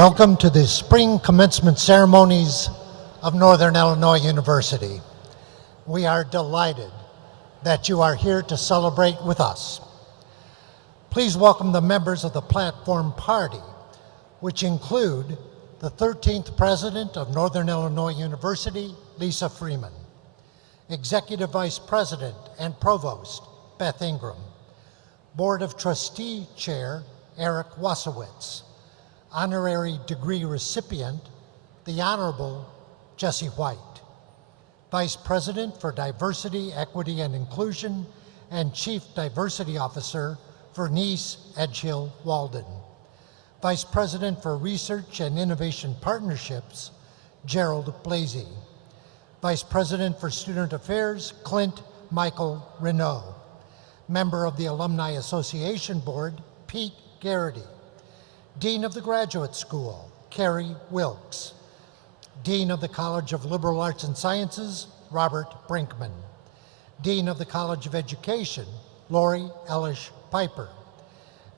Welcome to the spring commencement ceremonies of Northern Illinois University. We are delighted that you are here to celebrate with us. Please welcome the members of the platform party, which include the 13th President of Northern Illinois University, Lisa Freeman, Executive Vice President and Provost, Beth Ingram, Board of Trustee Chair, Eric Wasowitz, Honorary Degree Recipient, the Honorable Jesse White, Vice President for Diversity, Equity, and Inclusion, and Chief Diversity Officer, Vernice Edgehill Walden, Vice President for Research and Innovation Partnerships, Gerald Blasey, Vice President for Student Affairs, Clint Michael Renault, Member of the Alumni Association Board, Pete Garrity, Dean of the Graduate School, Carrie Wilkes, Dean of the College of Liberal Arts and Sciences, Robert Brinkman, Dean of the College of Education, Lori Ellish Piper,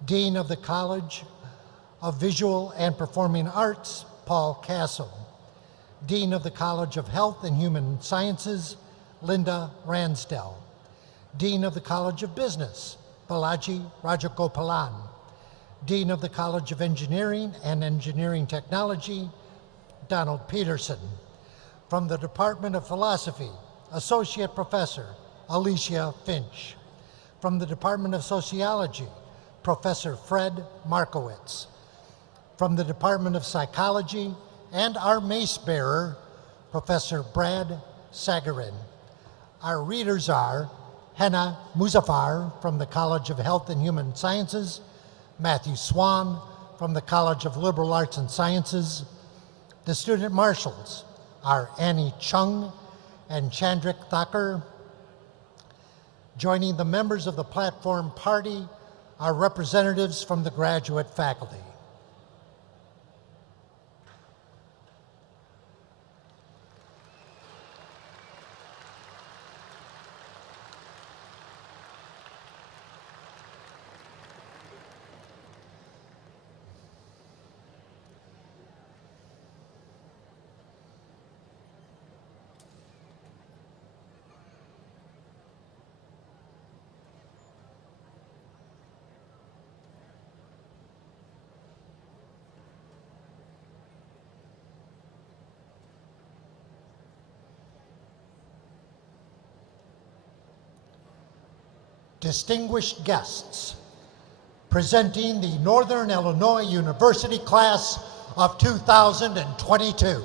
Dean of the College of Visual and Performing Arts, Paul Castle, Dean of the College of Health and Human Sciences, Linda Ransdell, Dean of the College of Business, Balaji Rajagopalan, Dean of the College of Engineering and Engineering Technology, Donald Peterson. From the Department of Philosophy, Associate Professor Alicia Finch. From the Department of Sociology, Professor Fred Markowitz. From the Department of Psychology, and our mace bearer, Professor Brad Sagarin. Our readers are Henna Muzaffar from the College of Health and Human Sciences, Matthew Swan from the College of Liberal Arts and Sciences. The student marshals are Annie Chung and Chandrik Thakur. Joining the members of the platform party are representatives from the graduate faculty. Distinguished guests, presenting the Northern Illinois University class of 2022.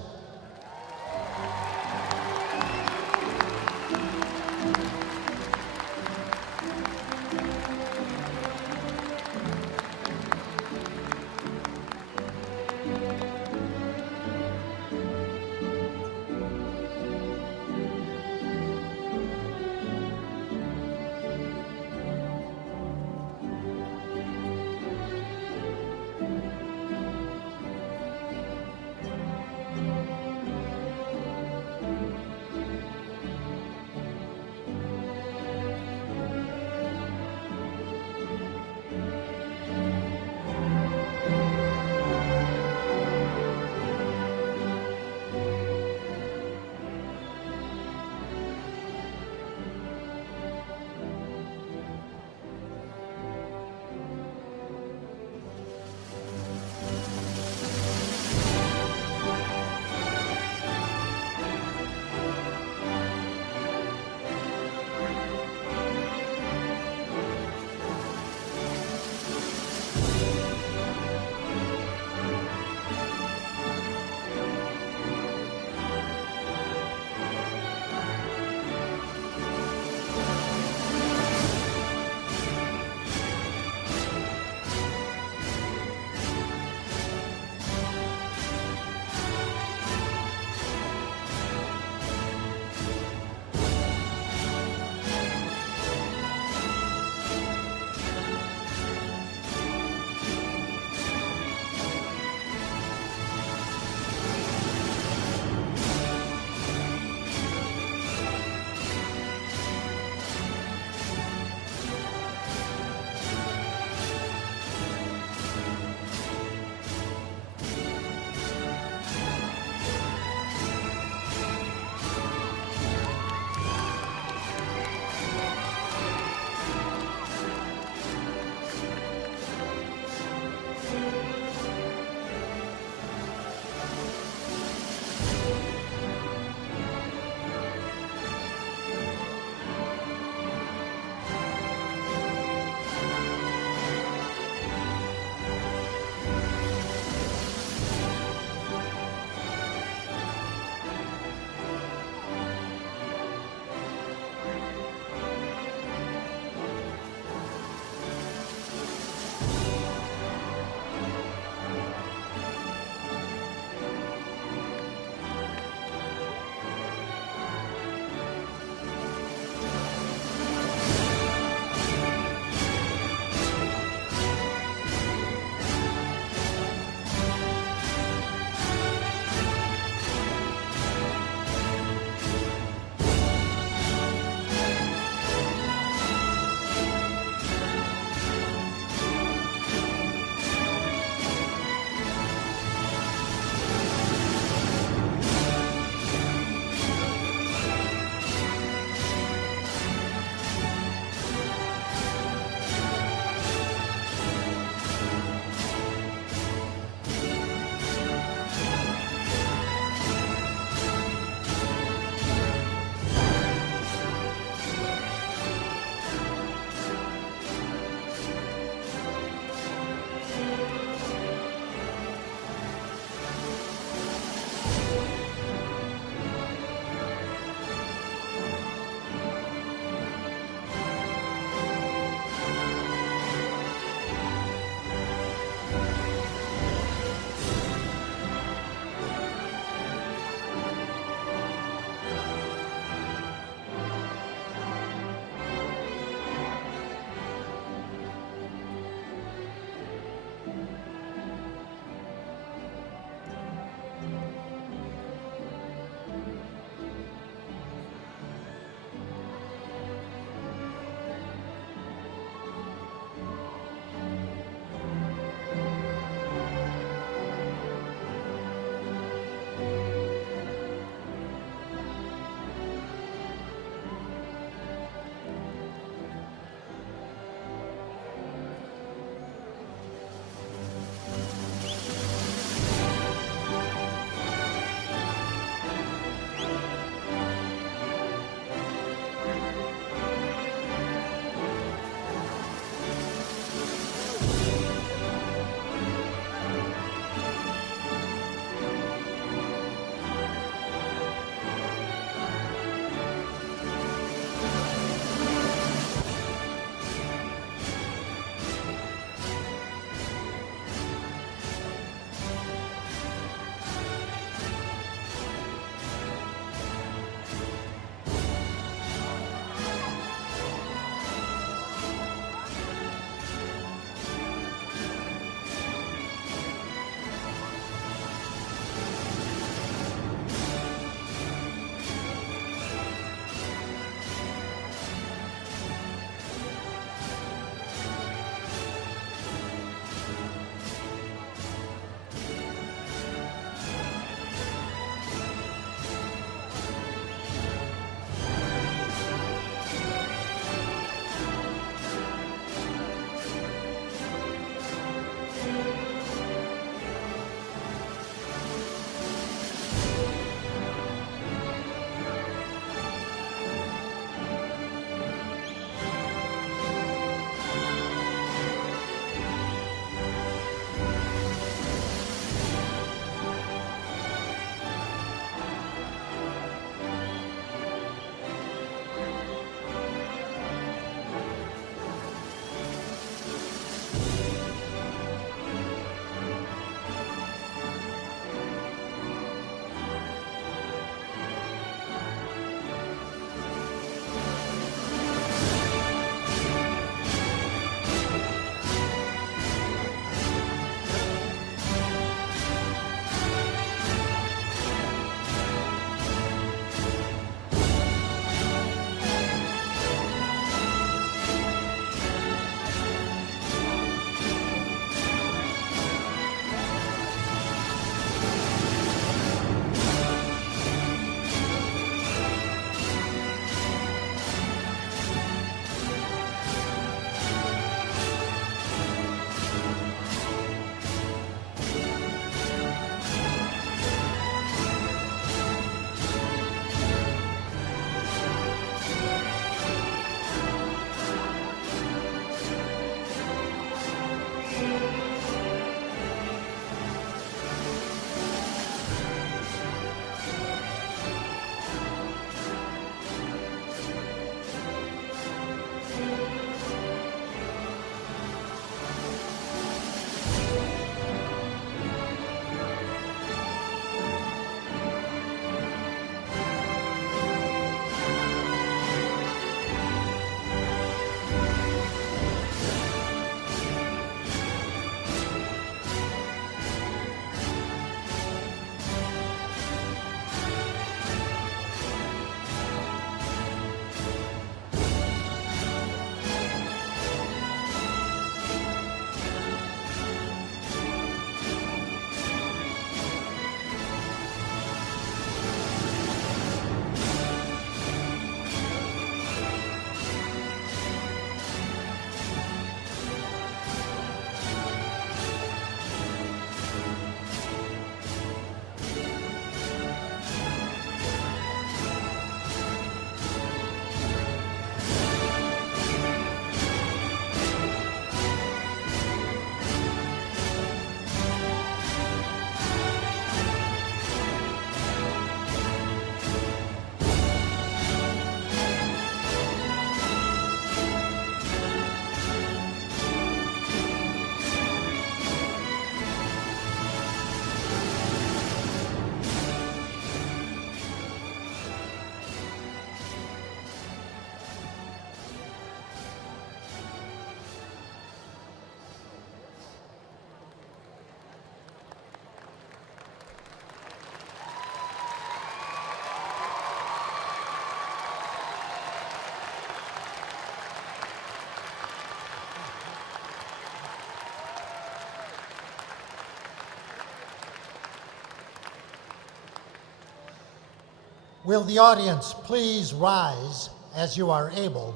Will the audience please rise as you are able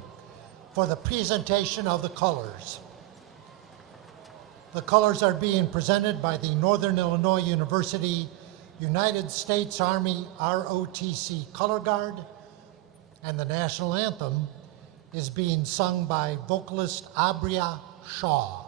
for the presentation of the colors? The colors are being presented by the Northern Illinois University United States Army ROTC Color Guard, and the national anthem is being sung by vocalist Abria Shaw.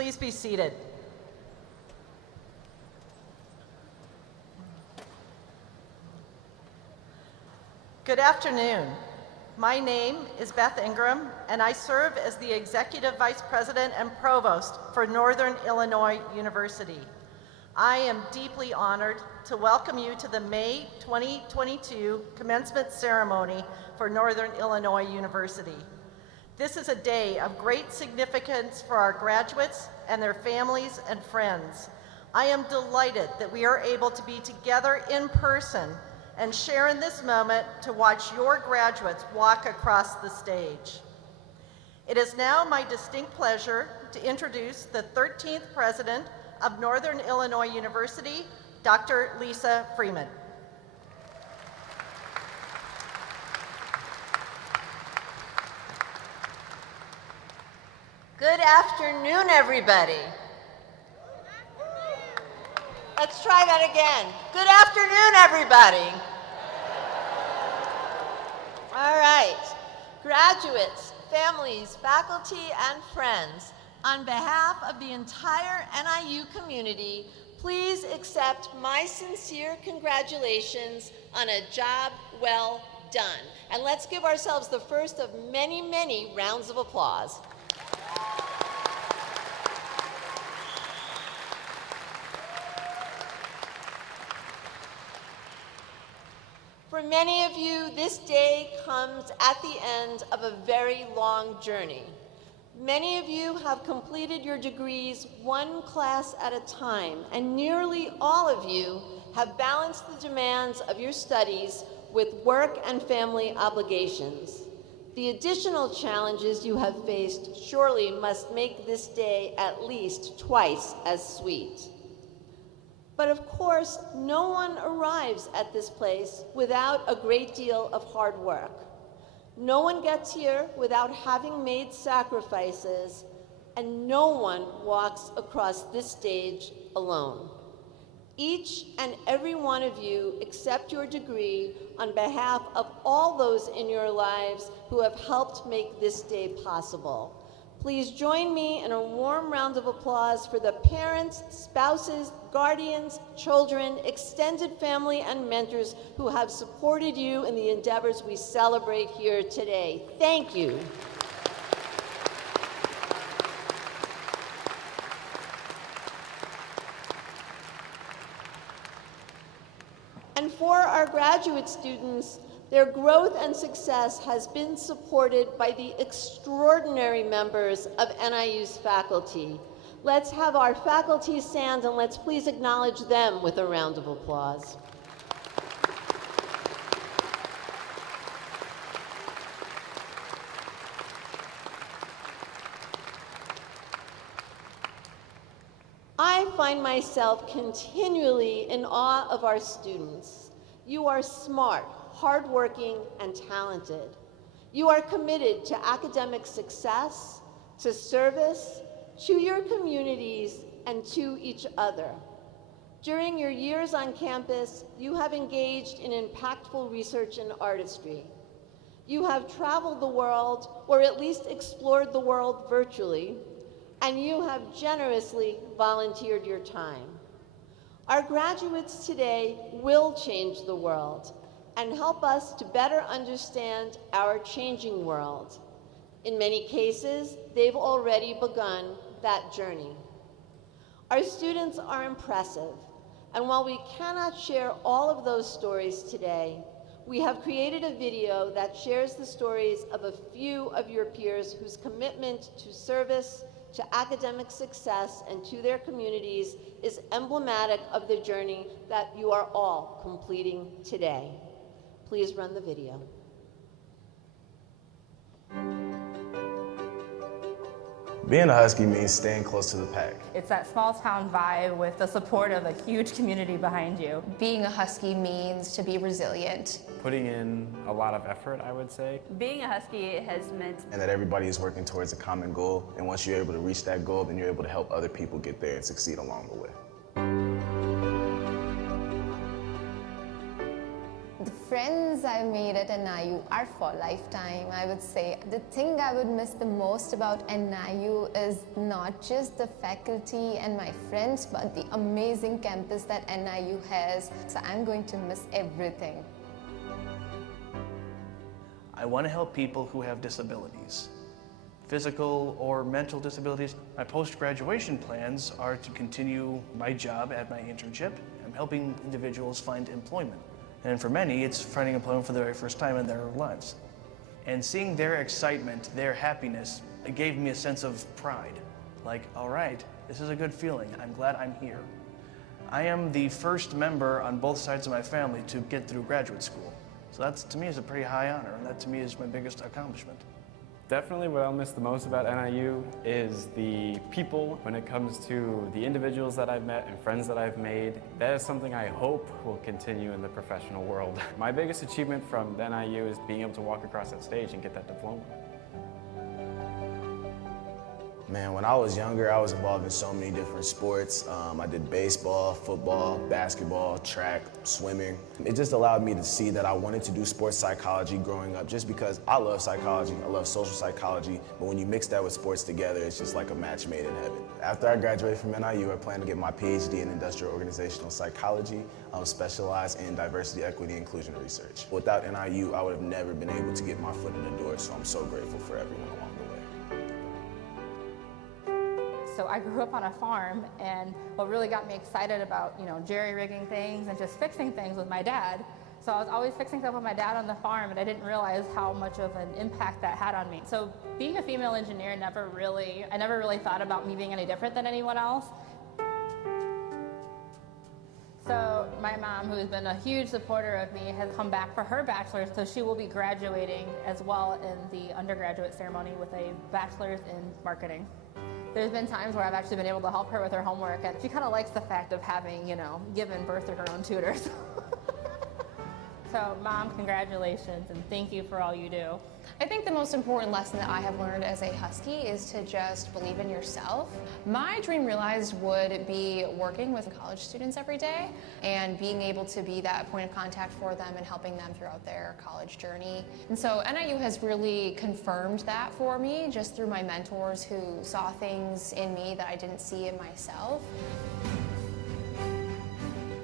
Please be seated. Good afternoon. My name is Beth Ingram, and I serve as the Executive Vice President and Provost for Northern Illinois University. I am deeply honored to welcome you to the May 2022 commencement ceremony for Northern Illinois University. This is a day of great significance for our graduates and their families and friends. I am delighted that we are able to be together in person and share in this moment to watch your graduates walk across the stage. It is now my distinct pleasure to introduce the 13th President of Northern Illinois University, Dr. Lisa Freeman. Good afternoon, everybody. Let's try that again. Good afternoon, everybody. All right. Graduates, families, faculty, and friends, on behalf of the entire NIU community, please accept my sincere congratulations on a job well done. And let's give ourselves the first of many, many rounds of applause. For many of you, this day comes at the end of a very long journey. Many of you have completed your degrees one class at a time, and nearly all of you have balanced the demands of your studies with work and family obligations. The additional challenges you have faced surely must make this day at least twice as sweet. But of course, no one arrives at this place without a great deal of hard work. No one gets here without having made sacrifices, and no one walks across this stage alone. Each and every one of you accept your degree on behalf of all those in your lives who have helped make this day possible. Please join me in a warm round of applause for the parents, spouses, guardians, children, extended family, and mentors who have supported you in the endeavors we celebrate here today. Thank you. And for our graduate students, their growth and success has been supported by the extraordinary members of NIU's faculty. Let's have our faculty stand and let's please acknowledge them with a round of applause. I find myself continually in awe of our students. You are smart, hardworking, and talented. You are committed to academic success, to service, to your communities, and to each other. During your years on campus, you have engaged in impactful research and artistry. You have traveled the world, or at least explored the world virtually, and you have generously volunteered your time. Our graduates today will change the world and help us to better understand our changing world. In many cases, they've already begun that journey. Our students are impressive, and while we cannot share all of those stories today, we have created a video that shares the stories of a few of your peers whose commitment to service, to academic success, and to their communities is emblematic of the journey that you are all completing today. Please run the video. Being a Husky means staying close to the pack. It's that small town vibe with the support of a huge community behind you. Being a Husky means to be resilient. Putting in a lot of effort, I would say. Being a Husky has meant... And that everybody is working towards a common goal, and once you're able to reach that goal, then you're able to help other people get there and succeed along the way. The friends I made at NIU are for lifetime, I would say. The thing I would miss the most about NIU is not just the faculty and my friends, but the amazing campus that NIU has. So I'm going to miss everything. I want to help people who have disabilities, physical or mental disabilities. My post-graduation plans are to continue my job at my internship. I'm helping individuals find employment. And for many, it's finding employment for the very first time in their lives. And seeing their excitement, their happiness, it gave me a sense of pride. Like, all right, this is a good feeling. I'm glad I'm here. I am the first member on both sides of my family to get through graduate school. So that, to me, is a pretty high honor, and that, to me, is my biggest accomplishment. Definitely what I'll miss the most about NIU is the people. When it comes to the individuals that I've met and friends that I've made, that is something I hope will continue in the professional world. My biggest achievement from the NIU is being able to walk across that stage and get that diploma. Man, when I was younger, I was involved in so many different sports. I did baseball, football, basketball, track, swimming. It just allowed me to see that I wanted to do sports psychology growing up just because I love psychology, I love social psychology, but when you mix that with sports together, it's just like a match made in heaven. After I graduated from NIU, I plan to get my PhD in industrial organizational psychology, specialized in diversity, equity, and inclusion research. Without NIU, I would have never been able to get my foot in the door, so I'm so grateful for everyone along the way. So I grew up on a farm, and what really got me excited about, jerry-rigging things and just fixing things with my dad So I was always fixing stuff with my dad on the farm, and I didn't realize how much of an impact that had on me. So being a female engineer I never really thought about me being any different than anyone else. So my mom, who has been a huge supporter of me, has come back for her bachelor's, so she will be graduating as well in the undergraduate ceremony with a bachelor's in marketing. There's been times where I've actually been able to help her with her homework, and she kind of likes the fact of having, given birth to her own tutors. So, Mom, congratulations, and thank you for all you do. I think the most important lesson that I have learned as a Husky is to just believe in yourself. My dream realized would be working with college students every day and being able to be that point of contact for them and helping them throughout their college journey. And so NIU has really confirmed that for me just through my mentors who saw things in me that I didn't see in myself.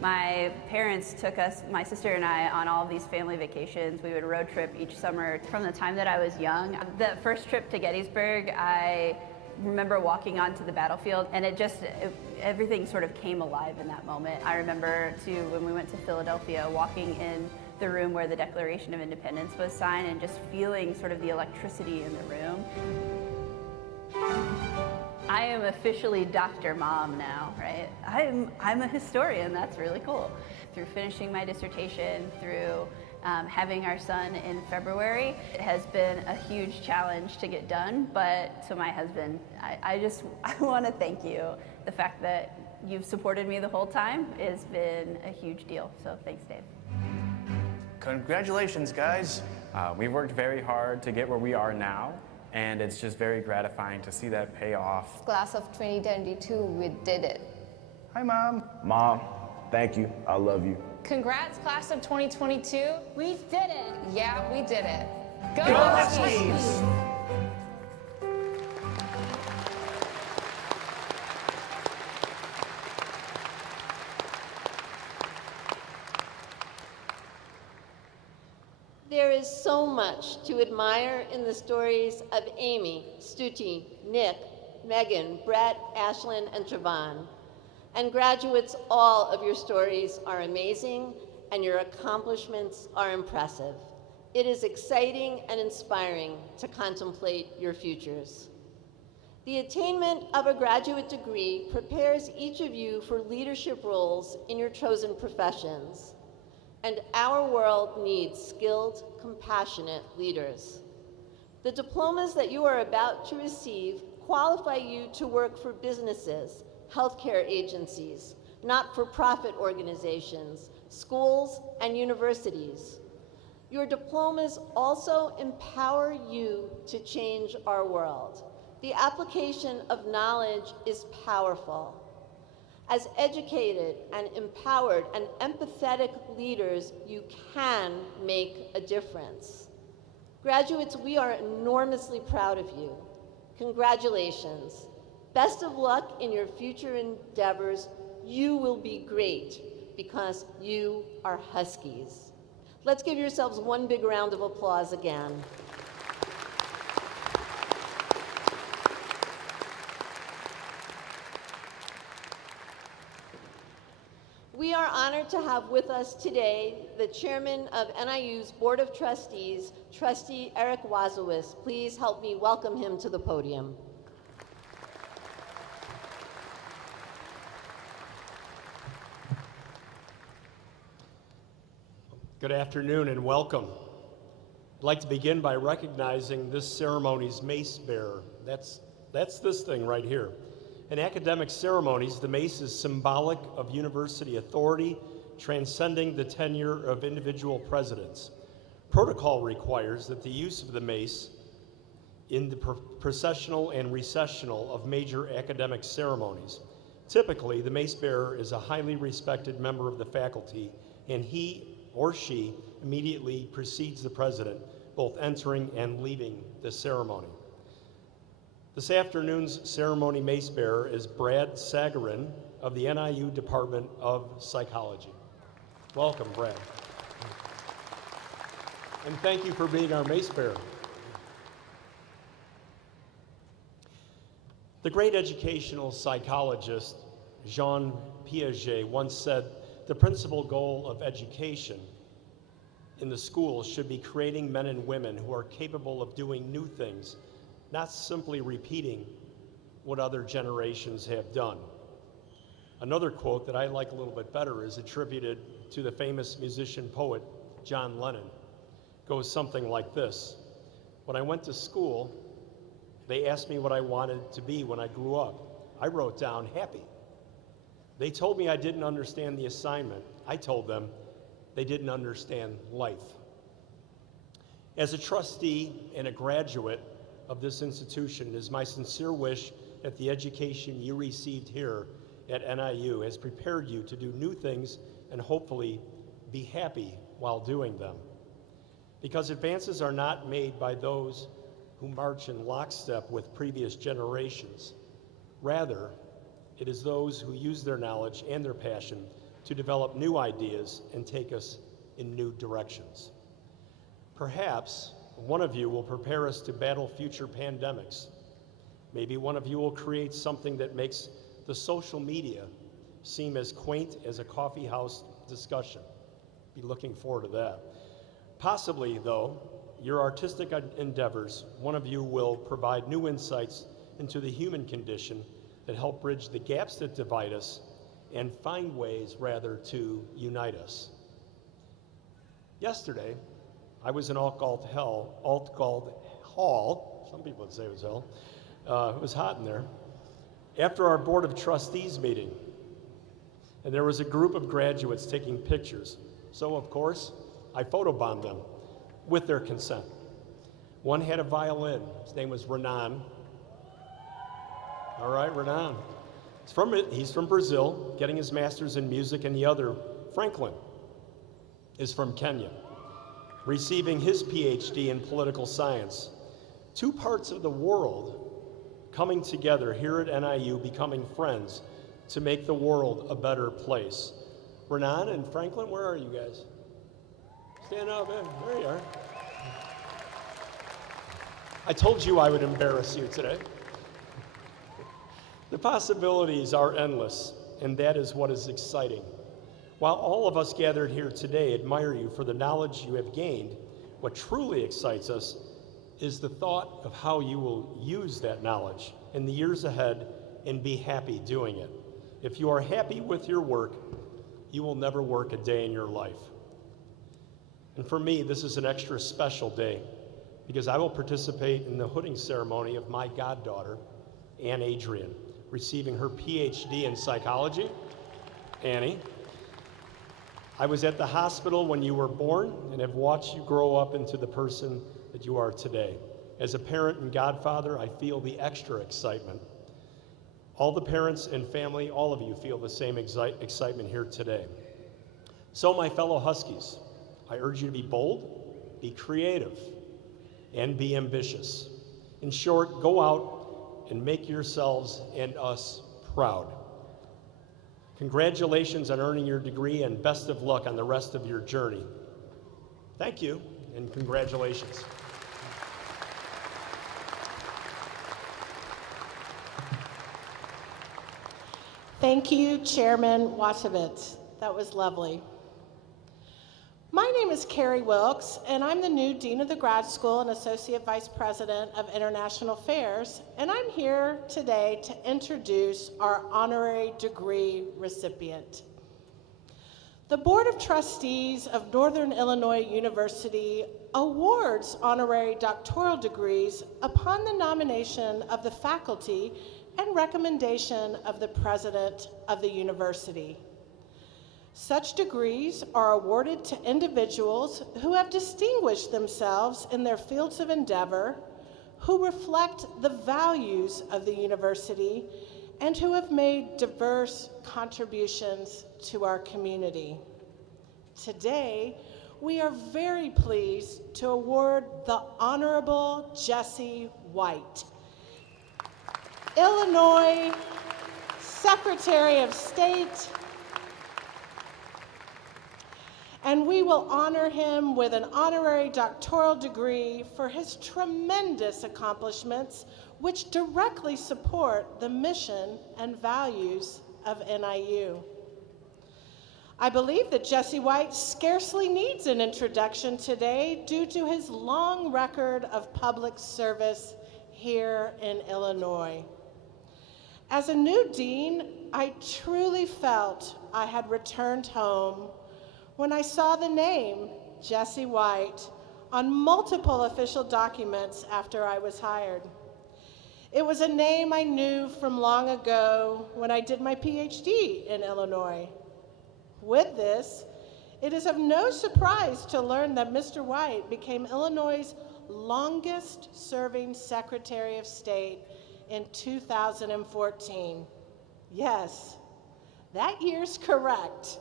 My parents took us, my sister and I, on all of these family vacations. We would road trip each summer from the time that I was young. The first trip to Gettysburg, I remember walking onto the battlefield, and everything sort of came alive in that moment. I remember too, when we went to Philadelphia, walking in the room where the Declaration of Independence was signed and just feeling sort of the electricity in the room. I am officially Dr. Mom now, right? I'm a historian, that's really cool. Through finishing my dissertation, through having our son in February, it has been a huge challenge to get done, but to my husband, I want to thank you. The fact that you've supported me the whole time has been a huge deal, so thanks, Dave. Congratulations, guys. We've worked very hard to get where we are now, and it's just very gratifying to see that pay off. Class of 2022, we did it. Hi, Mom. Mom, thank you. I love you. Congrats, class of 2022. We did it. Yeah, we did it. Go Huskies! There is so much to admire in the stories of Amy, Stuti, Nick, Megan, Brett, Ashlyn, and Trevon. And graduates, all of your stories are amazing and your accomplishments are impressive. It is exciting and inspiring to contemplate your futures. The attainment of a graduate degree prepares each of you for leadership roles in your chosen professions. And our world needs skilled, compassionate leaders. The diplomas that you are about to receive qualify you to work for businesses, healthcare agencies, not-for-profit organizations, schools, and universities. Your diplomas also empower you to change our world. The application of knowledge is powerful. As educated and empowered and empathetic leaders, you can make a difference. Graduates, we are enormously proud of you. Congratulations. Best of luck in your future endeavors. You will be great because you are Huskies. Let's give yourselves one big round of applause again. We are honored to have with us today the chairman of NIU's Board of Trustees, Trustee Eric Wazowitz. Please help me welcome him to the podium. Good afternoon and welcome. I'd like to begin by recognizing this ceremony's mace bearer. That's this thing right here. In academic ceremonies, the mace is symbolic of university authority, transcending the tenure of individual presidents. Protocol requires that the use of the mace in the processional and recessional of major academic ceremonies. Typically, the mace bearer is a highly respected member of the faculty, and he or she immediately precedes the president, both entering and leaving the ceremony. This afternoon's ceremony mace bearer is Brad Sagarin of the NIU Department of Psychology. Welcome, Brad. And thank you for being our mace bearer. The great educational psychologist Jean Piaget once said, "The principal goal of education in the schools should be creating men and women who are capable of doing new things, not simply repeating what other generations have done. Another quote that I like a little bit better is attributed to the famous musician poet John Lennon. It goes something like this: when I went to school, they asked me what I wanted to be when I grew up. I wrote down happy. They told me I didn't understand the assignment. I told them they didn't understand life. As a trustee and a graduate of this institution, it is my sincere wish that the education you received here at NIU has prepared you to do new things and hopefully be happy while doing them. Because advances are not made by those who march in lockstep with previous generations. Rather, it is those who use their knowledge and their passion to develop new ideas and take us in new directions. Perhaps one of you will prepare us to battle future pandemics. Maybe one of you will create something that makes the social media seem as quaint as a coffee house discussion. Be looking forward to that. Possibly, though, your artistic endeavors, one of you will provide new insights into the human condition that help bridge the gaps that divide us and find ways, rather, to unite us. Yesterday, I was in Altgeld Hall. Some people would say it was hell. It was hot in there. After our Board of Trustees meeting, and there was a group of graduates taking pictures. So, of course, I photobombed them with their consent. One had a violin. His name was Renan. All right, Renan. He's from Brazil, getting his master's in music, and the other, Franklin, is from Kenya, receiving his PhD in political science. Two parts of the world coming together here at NIU, becoming friends to make the world a better place. Renan and Franklin, where are you guys? Stand up, man. There you are. I told you I would embarrass you today. The possibilities are endless, and that is what is exciting. While all of us gathered here today admire you for the knowledge you have gained, what truly excites us is the thought of how you will use that knowledge in the years ahead and be happy doing it. If you are happy with your work, you will never work a day in your life. And for me, this is an extra special day because I will participate in the hooding ceremony of my goddaughter, Anne Adrian, receiving her PhD in psychology. Annie, I was at the hospital when you were born and have watched you grow up into the person that you are today. As a parent and godfather, I feel the extra excitement. All the parents and family, all of you feel the same excitement here today. So my fellow Huskies, I urge you to be bold, be creative, and be ambitious. In short, go out and make yourselves and us proud. Congratulations on earning your degree and best of luck on the rest of your journey. Thank you and congratulations. Thank you, Chairman Wachowicz. That was lovely. My name is Carrie Wilkes, and I'm the new Dean of the Grad School and Associate Vice President of International Affairs, and I'm here today to introduce our honorary degree recipient. The Board of Trustees of Northern Illinois University awards honorary doctoral degrees upon the nomination of the faculty and recommendation of the President of the University. Such degrees are awarded to individuals who have distinguished themselves in their fields of endeavor, who reflect the values of the university, and who have made diverse contributions to our community. Today, we are very pleased to award the Honorable Jesse White, Illinois Secretary of State, and we will honor him with an honorary doctoral degree for his tremendous accomplishments, which directly support the mission and values of NIU. I believe that Jesse White scarcely needs an introduction today due to his long record of public service here in Illinois. As a new dean, I truly felt I had returned home when I saw the name Jesse White on multiple official documents after I was hired. It was a name I knew from long ago when I did my PhD in Illinois. With this, it is of no surprise to learn that Mr. White became Illinois' longest-serving Secretary of State in 2014. Yes, that year's correct,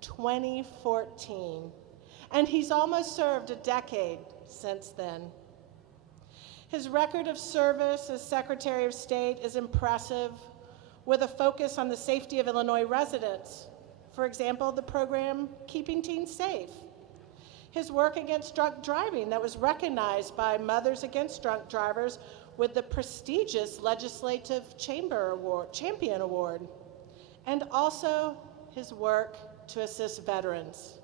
2014. And he's almost served a decade since then. His record of service as Secretary of State is impressive, with a focus on the safety of Illinois residents. For example, the program Keeping Teens Safe. His work against drunk driving that was recognized by Mothers Against Drunk Drivers with the prestigious Legislative Champion Award. And also his work to assist veterans.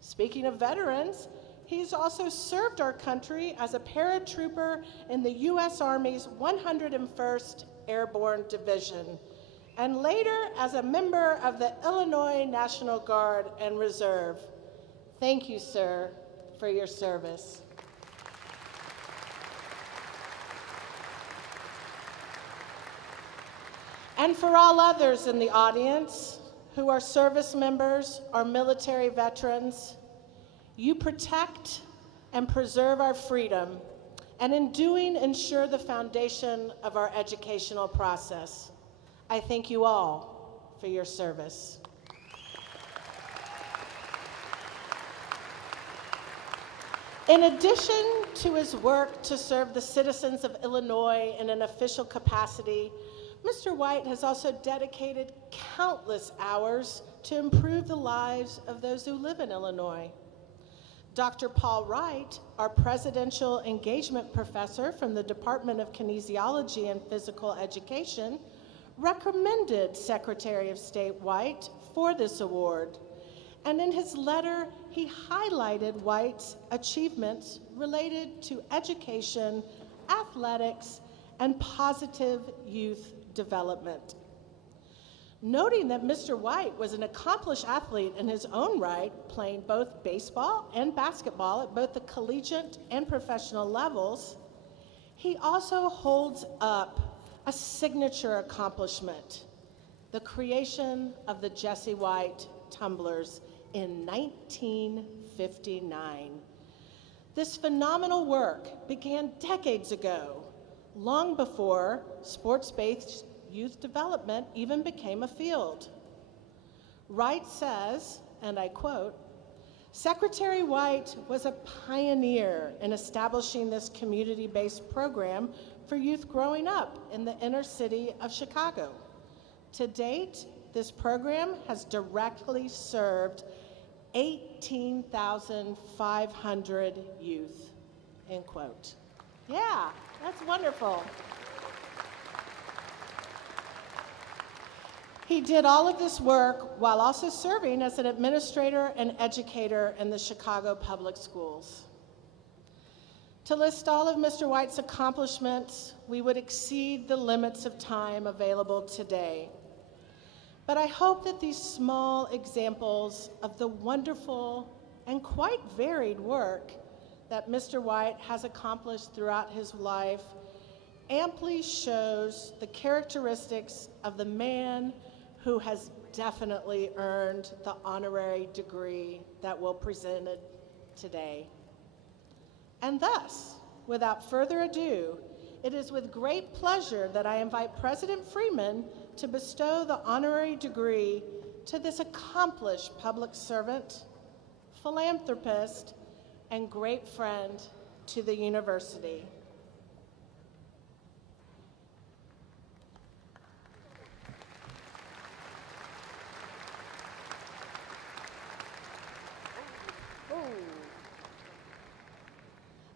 Speaking of veterans, he's also served our country as a paratrooper in the U.S. Army's 101st Airborne Division, and later as a member of the Illinois National Guard and Reserve. Thank you, sir, for your service. And for all others in the audience who are service members or military veterans, you protect and preserve our freedom, and in doing, ensure the foundation of our educational process. I thank you all for your service. In addition to his work to serve the citizens of Illinois in an official capacity, Mr. White has also dedicated countless hours to improve the lives of those who live in Illinois. Dr. Paul Wright, our presidential engagement professor from the Department of Kinesiology and Physical Education, recommended Secretary of State White for this award. And in his letter, he highlighted White's achievements related to education, athletics, and positive youth development. Noting that Mr. White was an accomplished athlete in his own right, playing both baseball and basketball at both the collegiate and professional levels, he also holds up a signature accomplishment, the creation of the Jesse White tumblers in 1959. This phenomenal work began decades ago, long before sports-based youth development even became a field. Wright says, and I quote, "Secretary White was a pioneer in establishing this community-based program for youth growing up in the inner city of Chicago. To date, this program has directly served 18,500 youth," end quote. Yeah, that's wonderful. He did all of this work while also serving as an administrator and educator in the Chicago Public Schools. To list all of Mr. White's accomplishments, we would exceed the limits of time available today. But I hope that these small examples of the wonderful and quite varied work that Mr. White has accomplished throughout his life amply shows the characteristics of the man who has definitely earned the honorary degree that we'll present today. And thus, without further ado, it is with great pleasure that I invite President Freeman to bestow the honorary degree to this accomplished public servant, philanthropist, and great friend to the university.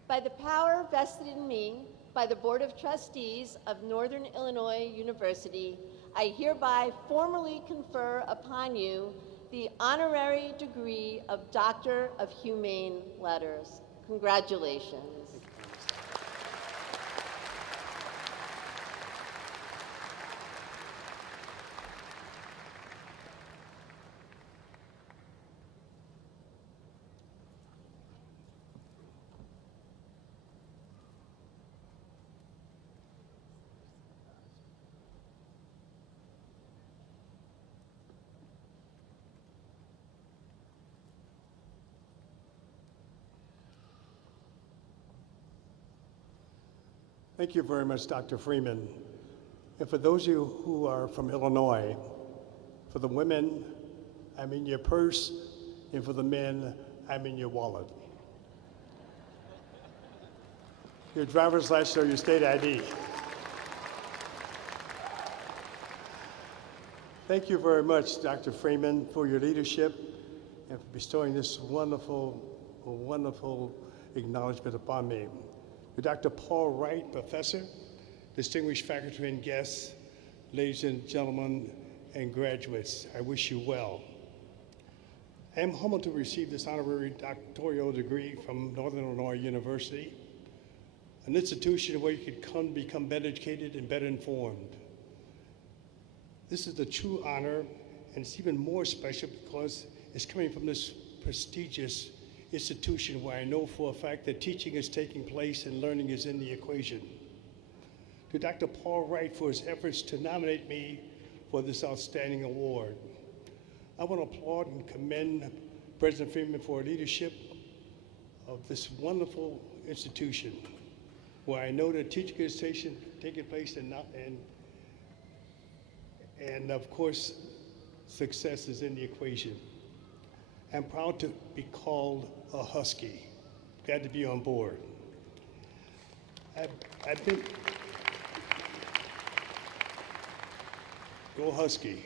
By the power vested in me by the Board of Trustees of Northern Illinois University, I hereby formally confer upon you the honorary degree of Doctor of Humane Letters. Congratulations. Thank you very much, Dr. Freeman. And for those of you who are from Illinois, for the women, I'm in your purse, and for the men, I'm in your wallet. Your driver's license or your state ID. Thank you very much, Dr. Freeman, for your leadership and for bestowing this wonderful acknowledgement upon me. To Dr. Paul Wright, Professor, distinguished faculty and guests, ladies and gentlemen, and graduates, I wish you well. I am humbled to receive this honorary doctoral degree from Northern Illinois University, an institution where you could come become better educated and better informed. This is a true honor, and it's even more special because it's coming from this prestigious institution where I know for a fact that teaching is taking place and learning is in the equation. To Dr. Paul Wright for his efforts to nominate me for this outstanding award. I want to applaud and commend President Freeman for leadership of this wonderful institution where I know that teaching is taking place and of course, success is in the equation. I'm proud to be called a Husky. Glad to be on board. I've been, go Husky.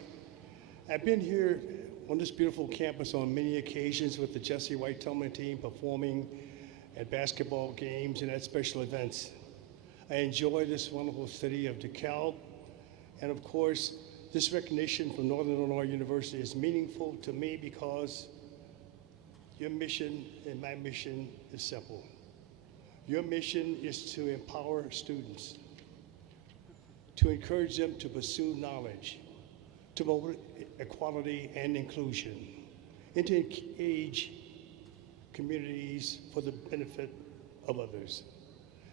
I've been here on this beautiful campus on many occasions with the Jesse White Tillman team performing at basketball games and at special events. I enjoy this wonderful city of DeKalb, and of course, this recognition from Northern Illinois University is meaningful to me because your mission and my mission is simple. Your mission is to empower students, to encourage them to pursue knowledge, to promote equality and inclusion, and to engage communities for the benefit of others.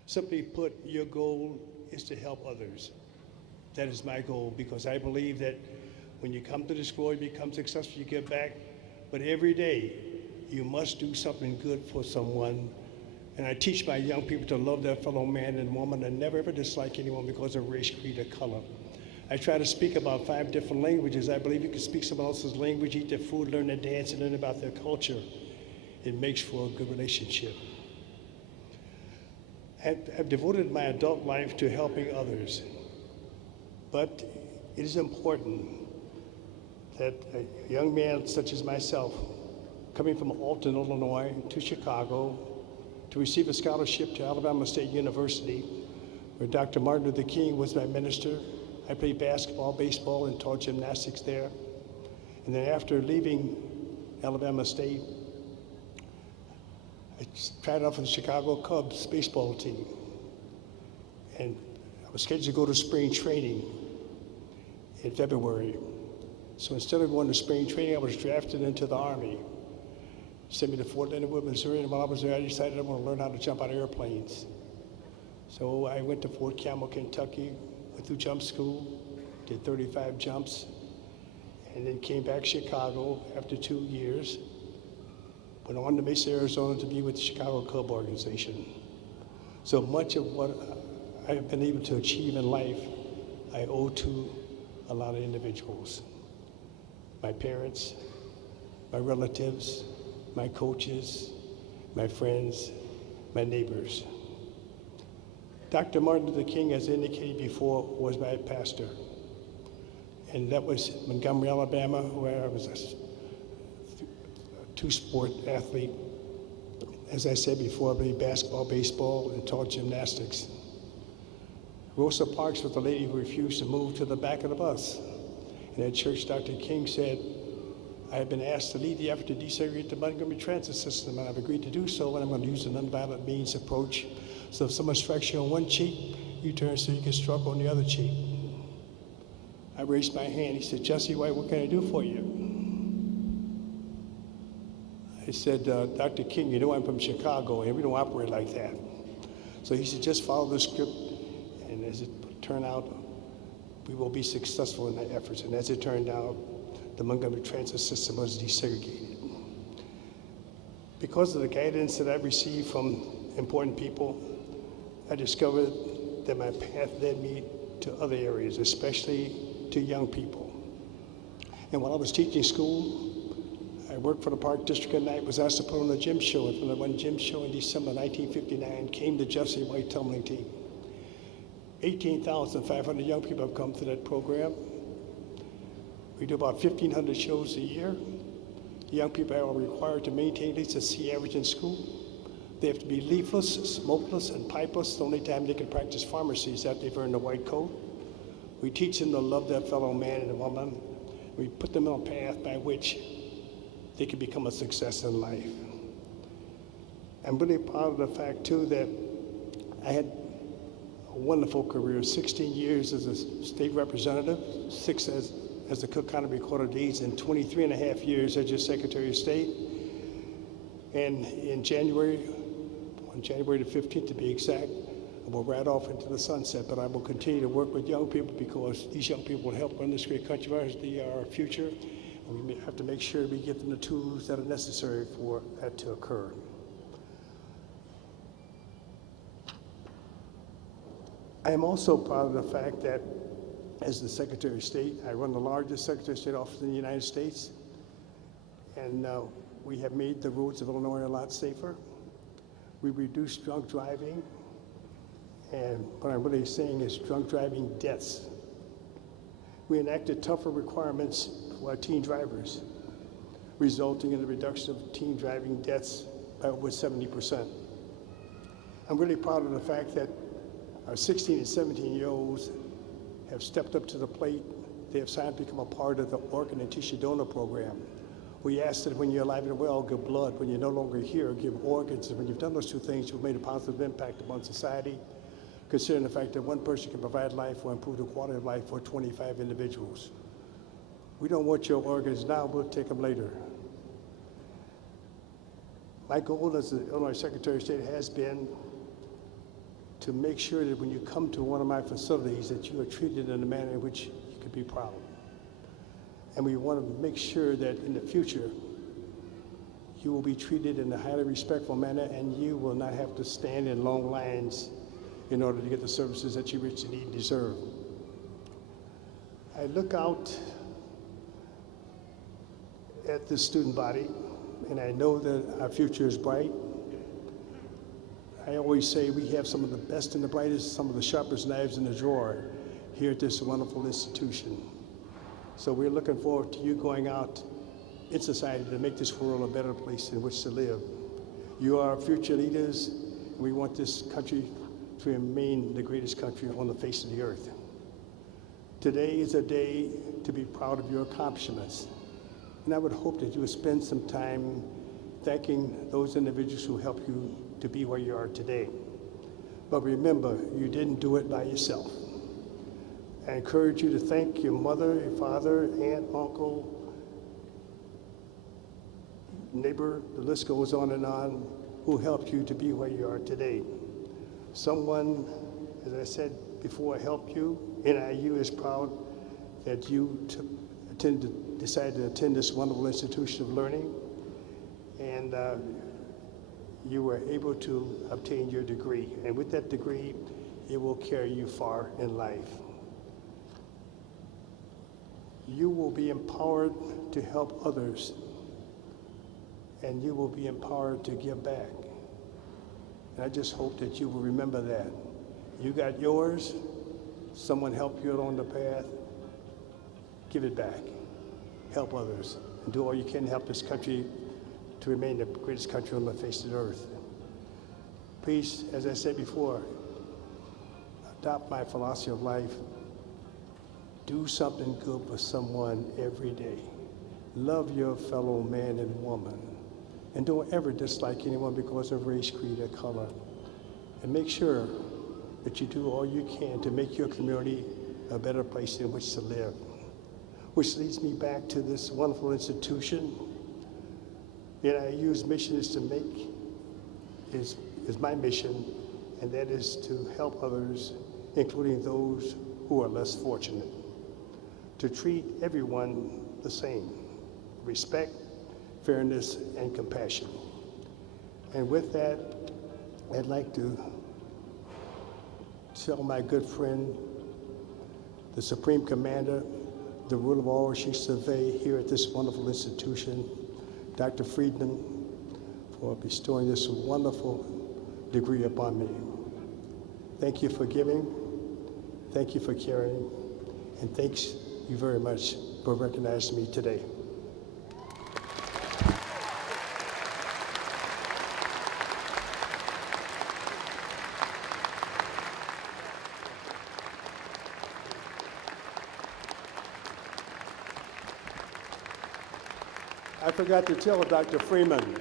Simply put, your goal is to help others. That is my goal because I believe that when you come to this school, you become successful, you give back, but every day you must do something good for someone. And I teach my young people to love their fellow man and woman and never ever dislike anyone because of race, creed, or color. I try to speak about 5 different languages. I believe you can speak someone else's language, eat their food, learn their dance, and learn about their culture. It makes for a good relationship. I've devoted my adult life to helping others. But it is important that a young man such as myself, coming from Alton, Illinois, to Chicago, to receive a scholarship to Alabama State University, where Dr. Martin Luther King was my minister. I played basketball, baseball, and taught gymnastics there. And then after leaving Alabama State, I tried out for the Chicago Cubs baseball team. And I was scheduled to go to spring training in February. So instead of going to spring training, I was drafted into the Army. Sent me to Fort Leonard Wood, Missouri, and while I was there, I decided I want to learn how to jump out of airplanes. So I went to Fort Campbell, Kentucky, went through jump school, did 35 jumps, and then came back to Chicago after 2 years. Went on to Mesa, Arizona to be with the Chicago Cub organization. So much of what I've been able to achieve in life, I owe to a lot of individuals. My parents, my relatives, my coaches, my friends, my neighbors. Dr. Martin Luther King, as indicated before, was my pastor. And that was Montgomery, Alabama, where I was a two-sport athlete. As I said before, I played basketball, baseball, and taught gymnastics. Rosa Parks was the lady who refused to move to the back of the bus. And at church, Dr. King said, I have been asked to lead the effort to desegregate the Montgomery transit system, and I've agreed to do so, and I'm going to use a nonviolent means approach. So if someone strikes you on one cheek, you turn so you can struck on the other cheek. I raised my hand. He said, Jesse White, what can I do for you? I said, Dr. King, you know I'm from Chicago, and we don't operate like that. So he said, just follow the script, and as it turned out, we will be successful in the efforts. And as it turned out, the Montgomery transit system was desegregated. Because of the guidance that I've received from important people, I discovered that my path led me to other areas, especially to young people. And while I was teaching school, I worked for the Park District at night, was asked to put on a gym show, and from the one gym show in December 1959 came the Jesse White tumbling team. 18,500 young people have come to that program. We do about 1,500 shows a year. Young people are required to maintain at least a C average in school. They have to be leafless, smokeless, and pipeless. The only time they can practice pharmacy is after they've earned a white coat. We teach them to love their fellow man and woman. We put them on a path by which they can become a success in life. I'm really proud of the fact, too, that I had a wonderful career, 16 years as a state representative, 6 as the Cook County Recorder of Deeds, and 23 and a half years as your Secretary of State. And on January the 15th to be exact, I will ride off into the sunset, but I will continue to work with young people because these young people will help run this great country of ours. They are our future, and we have to make sure we give them the tools that are necessary for that to occur. I am also proud of the fact that as the Secretary of State, I run the largest Secretary of State office in the United States, and we have made the roads of Illinois a lot safer. We reduced drunk driving, and what I'm really saying is drunk driving deaths. We enacted tougher requirements for our teen drivers, resulting in the reduction of teen driving deaths by over 70%. I'm really proud of the fact that our 16 and 17-year-olds have stepped up to the plate. They have signed to become a part of the organ and tissue donor program. We ask that when you're alive and well, give blood. When you're no longer here, give organs. And when you've done those two things, you've made a positive impact upon society, considering the fact that one person can provide life or improve the quality of life for 25 individuals. We don't want your organs now, we'll take them later. My goal as the Illinois Secretary of State has been to make sure that when you come to one of my facilities that you are treated in a manner in which you could be proud. And we want to make sure that in the future, you will be treated in a highly respectful manner and you will not have to stand in long lines in order to get the services that you richly need and deserve. I look out at the student body and I know that our future is bright. I always say we have some of the best and the brightest, some of the sharpest knives in the drawer here at this wonderful institution. So we're looking forward to you going out in society to make this world a better place in which to live. You are our future leaders, and we want this country to remain the greatest country on the face of the earth. Today is a day to be proud of your accomplishments, and I would hope that you would spend some time thanking those individuals who helped you to be where you are today. But remember, you didn't do it by yourself. I encourage you to thank your mother, your father, aunt, uncle, neighbor, the list goes on, who helped you to be where you are today. Someone, as I said before, helped you. NIU is proud that you decided to attend this wonderful institution of learning, and you were able to obtain your degree. And with that degree, it will carry you far in life. You will be empowered to help others, and you will be empowered to give back. And I just hope that you will remember that. You got yours, someone helped you along the path, give it back. Help others, and do all you can to help this country to remain the greatest country on the face of the earth. Please, as I said before, adopt my philosophy of life. Do something good for someone every day. Love your fellow man and woman. And don't ever dislike anyone because of race, creed, or color. And make sure that you do all you can to make your community a better place in which to live. Which leads me back to this wonderful institution. NIU's mission is to make, is my mission, and that is to help others, including those who are less fortunate, to treat everyone the same, respect, fairness, and compassion. And with that, I'd like to tell my good friend, the Supreme Commander, the rule of all she survey here at this wonderful institution, Dr. Friedman, for bestowing this wonderful degree upon me. Thank you for giving, thank you for caring, and thanks you very much for recognizing me today. I forgot to tell Dr. Freeman,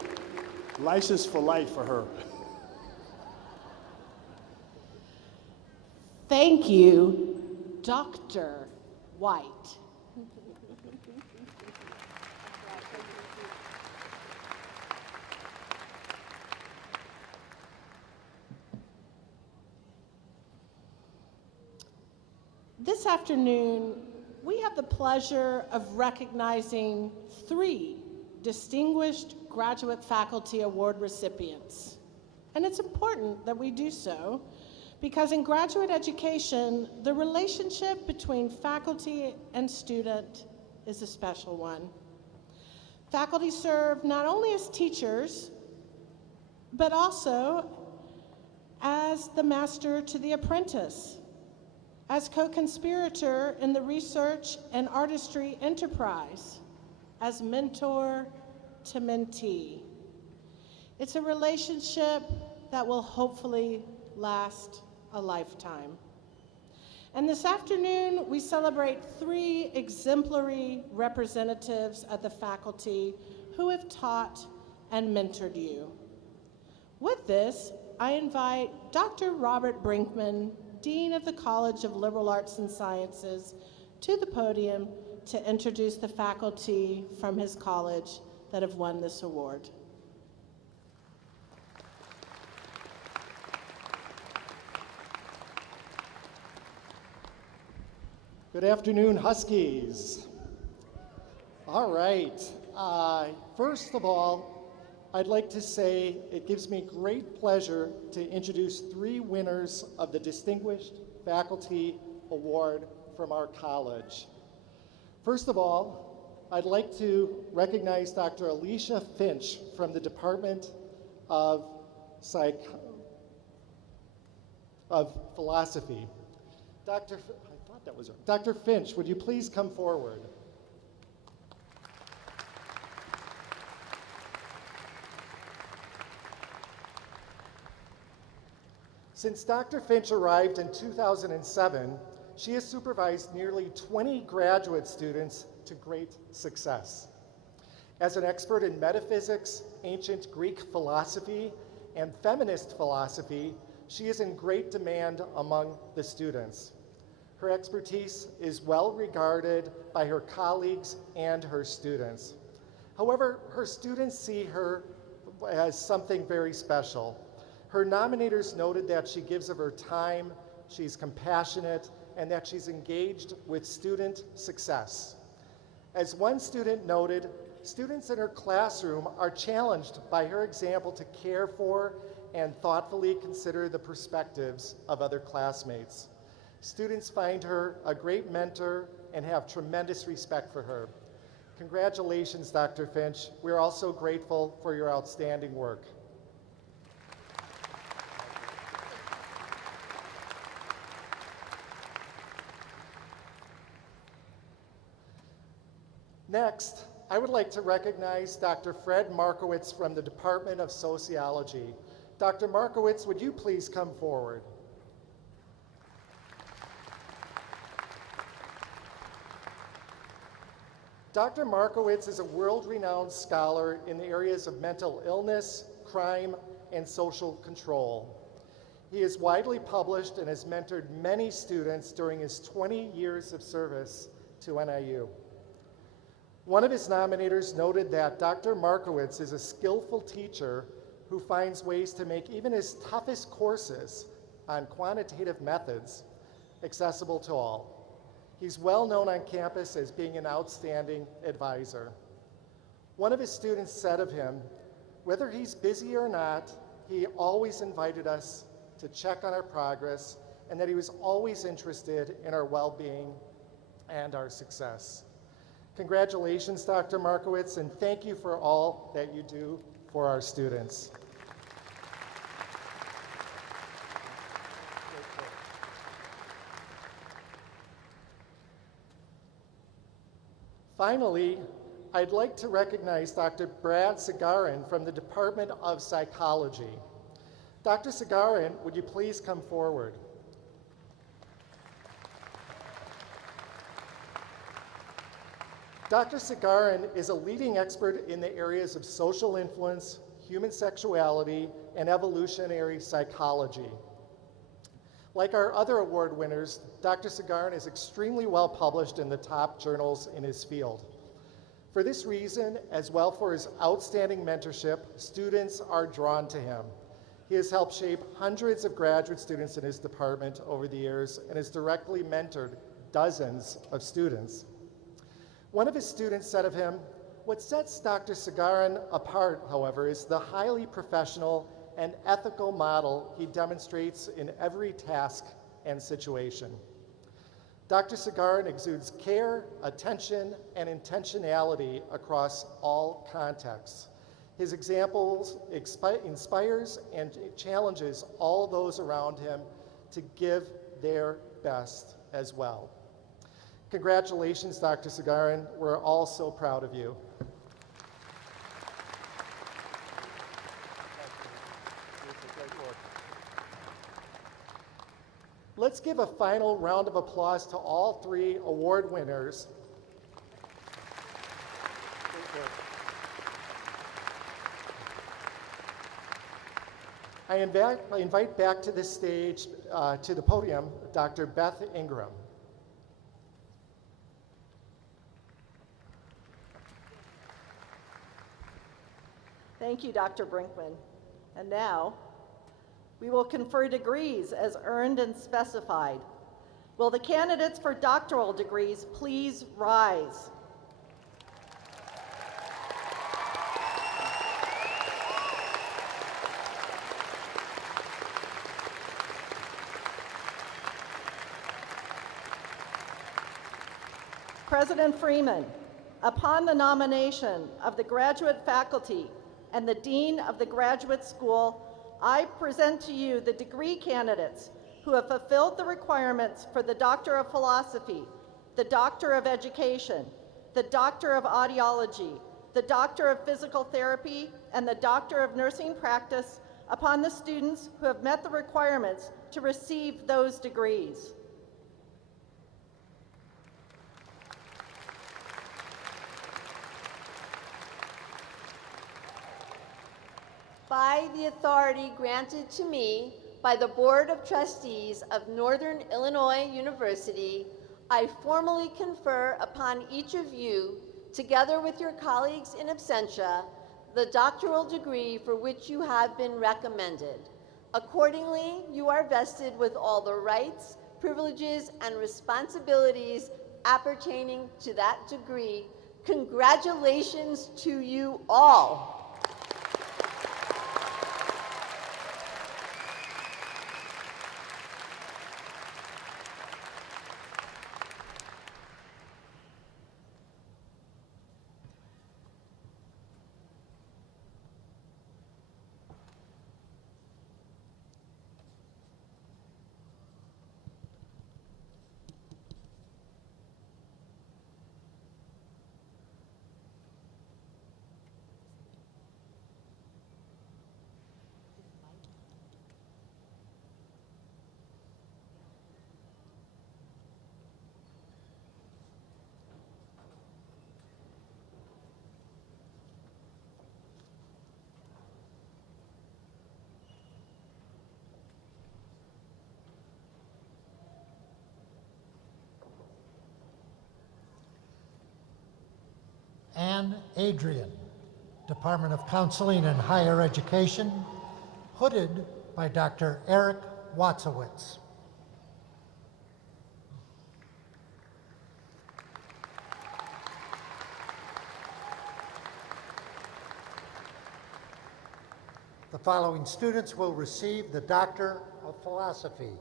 license for life for her. Thank you, Dr. White. This afternoon, we have the pleasure of recognizing 3 distinguished graduate faculty award recipients. And it's important that we do so because in graduate education, the relationship between faculty and student is a special one. Faculty serve not only as teachers, but also as the master to the apprentice, as co-conspirator in the research and artistry enterprise, as mentor to mentee. It's a relationship that will hopefully last a lifetime. And this afternoon, we celebrate 3 exemplary representatives of the faculty who have taught and mentored you. With this, I invite Dr. Robert Brinkman, Dean of the College of Liberal Arts and Sciences, to the podium to introduce the faculty from his college that have won this award. Good afternoon, Huskies. All right. First of all, I'd like to say it gives me great pleasure to introduce 3 winners of the Distinguished Faculty Award from our college. First of all, I'd like to recognize Dr. Alicia Finch from the Department of Philosophy. Dr. Finch, would you please come forward? Since Dr. Finch arrived in 2007, she has supervised nearly 20 graduate students to great success. As an expert in metaphysics, ancient Greek philosophy, and feminist philosophy, she is in great demand among the students. Her expertise is well regarded by her colleagues and her students. However, her students see her as something very special. Her nominators noted that she gives of her time, she's compassionate, and that she's engaged with student success. As one student noted, students in her classroom are challenged by her example to care for and thoughtfully consider the perspectives of other classmates. Students find her a great mentor and have tremendous respect for her. Congratulations, Dr. Finch. We're also grateful for your outstanding work. Next, I would like to recognize Dr. Fred Markowitz from the Department of Sociology. Dr. Markowitz, would you please come forward? Dr. Markowitz is a world-renowned scholar in the areas of mental illness, crime, and social control. He is widely published and has mentored many students during his 20 years of service to NIU. One of his nominators noted that Dr. Markowitz is a skillful teacher who finds ways to make even his toughest courses on quantitative methods accessible to all. He's well known on campus as being an outstanding advisor. One of his students said of him, whether he's busy or not, he always invited us to check on our progress, and that he was always interested in our well-being and our success. Congratulations, Dr. Markowitz, and thank you for all that you do for our students. Finally, I'd like to recognize Dr. Brad Sagarin from the Department of Psychology. Dr. Sagarin, would you please come forward? Dr. Sagarin is a leading expert in the areas of social influence, human sexuality, and evolutionary psychology. Like our other award winners, Dr. Sagarin is extremely well published in the top journals in his field. For this reason, as well for his outstanding mentorship, students are drawn to him. He has helped shape hundreds of graduate students in his department over the years and has directly mentored dozens of students. One of his students said of him, "What sets Dr. Sagarin apart, however, is the highly professional and ethical model he demonstrates in every task and situation." Dr. Sagarin exudes care, attention, and intentionality across all contexts. His examples inspires and challenges all those around him to give their best as well. Congratulations, Dr. Sagarin. We're all so proud of you. Let's give a final round of applause to all three award winners. I invite back to the stage, to the podium, Dr. Beth Ingram. Thank you, Dr. Brinkman. And now, we will confer degrees as earned and specified. Will the candidates for doctoral degrees please rise? President Freeman, upon the nomination of the graduate faculty and the Dean of the Graduate School, I present to you the degree candidates who have fulfilled the requirements for the Doctor of Philosophy, the Doctor of Education, the Doctor of Audiology, the Doctor of Physical Therapy, and the Doctor of Nursing Practice upon the students who have met the requirements to receive those degrees. By the authority granted to me by the Board of Trustees of Northern Illinois University, I formally confer upon each of you, together with your colleagues in absentia, the doctoral degree for which you have been recommended. Accordingly, you are vested with all the rights, privileges, and responsibilities appertaining to that degree. Congratulations to you all. Ann Adrian, Department of Counseling and Higher Education, hooded by Dr. Eric Watzowitz. The following students will receive the Doctor of Philosophy.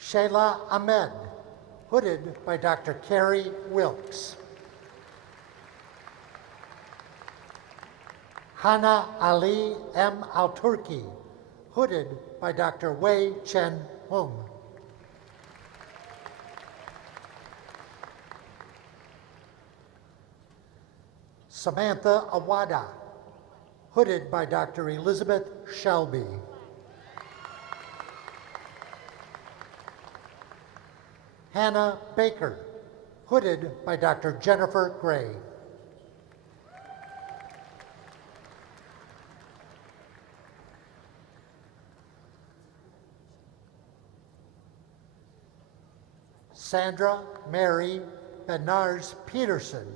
Shayla Ahmed, hooded by Dr. Carrie Wilkes. Hana Ali M. Al-Turki, hooded by Dr. Wei Chen Hung. Samantha Awada, hooded by Dr. Elizabeth Shelby. Hannah Baker, hooded by Dr. Jennifer Gray. Sandra Mary Benars Peterson,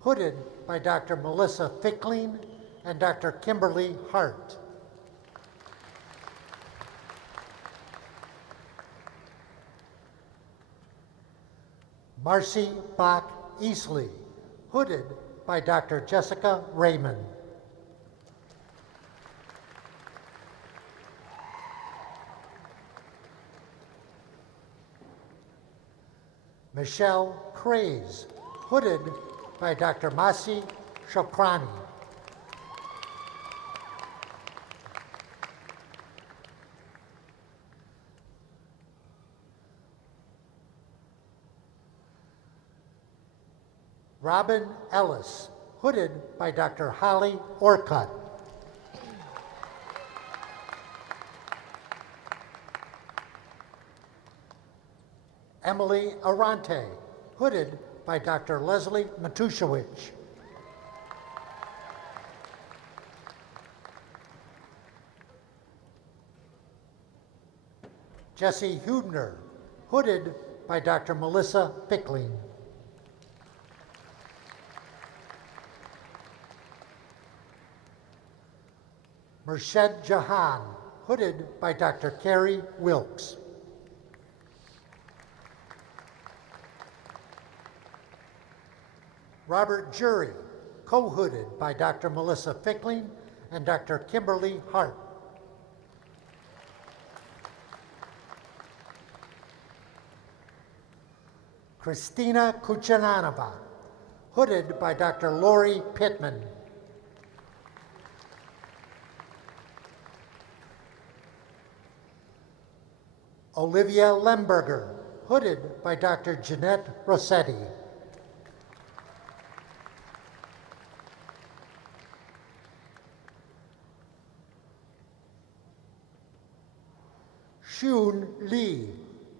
hooded by Dr. Melissa Fickling and Dr. Kimberly Hart. Marcy Bach Easley, hooded by Dr. Jessica Raymond. Michelle Craze, hooded by Dr. Masi Shokrani. Robin Ellis, hooded by Dr. Holly Orcutt. Emily Arante, hooded by Dr. Leslie Matuszewicz. Jesse Hubner, hooded by Dr. Melissa Fickling. Murshid Jahan, hooded by Dr. Carrie Wilkes. Robert Jury, co-hooded by Dr. Melissa Fickling and Dr. Kimberly Hart. Christina Kuchananova, hooded by Dr. Lori Pittman. Olivia Lemberger, hooded by Dr. Jeanette Rossetti. Shun Li,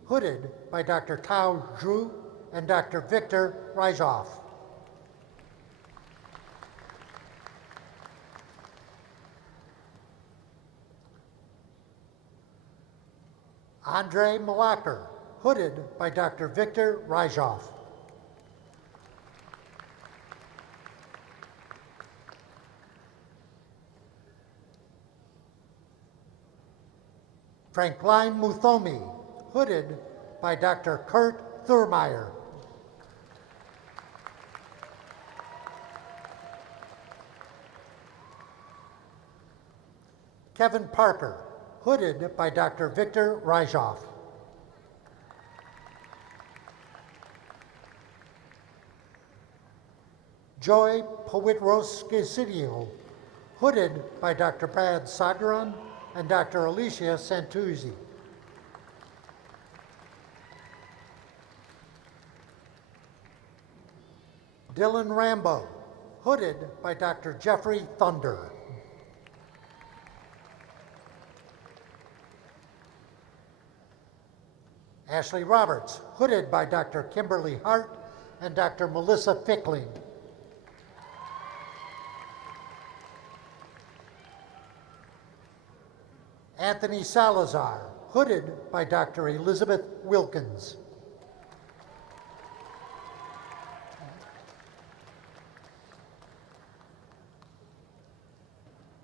hooded by Dr. Tao Zhu and Dr. Victor Ryzoff. Andre Malacher, hooded by Dr. Victor Ryzoff. Frankline Muthomi, hooded by Dr. Kurt Thurmeyer. Kevin Parker, hooded by Dr. Victor Ryzoff. Joy Powitros-Gesidio, hooded by Dr. Brad Sagaran and Dr. Alicia Santuzzi. Dylan Rambo, hooded by Dr. Jeffrey Thunder. Ashley Roberts, hooded by Dr. Kimberly Hart and Dr. Melissa Fickling. Anthony Salazar, hooded by Dr. Elizabeth Wilkins.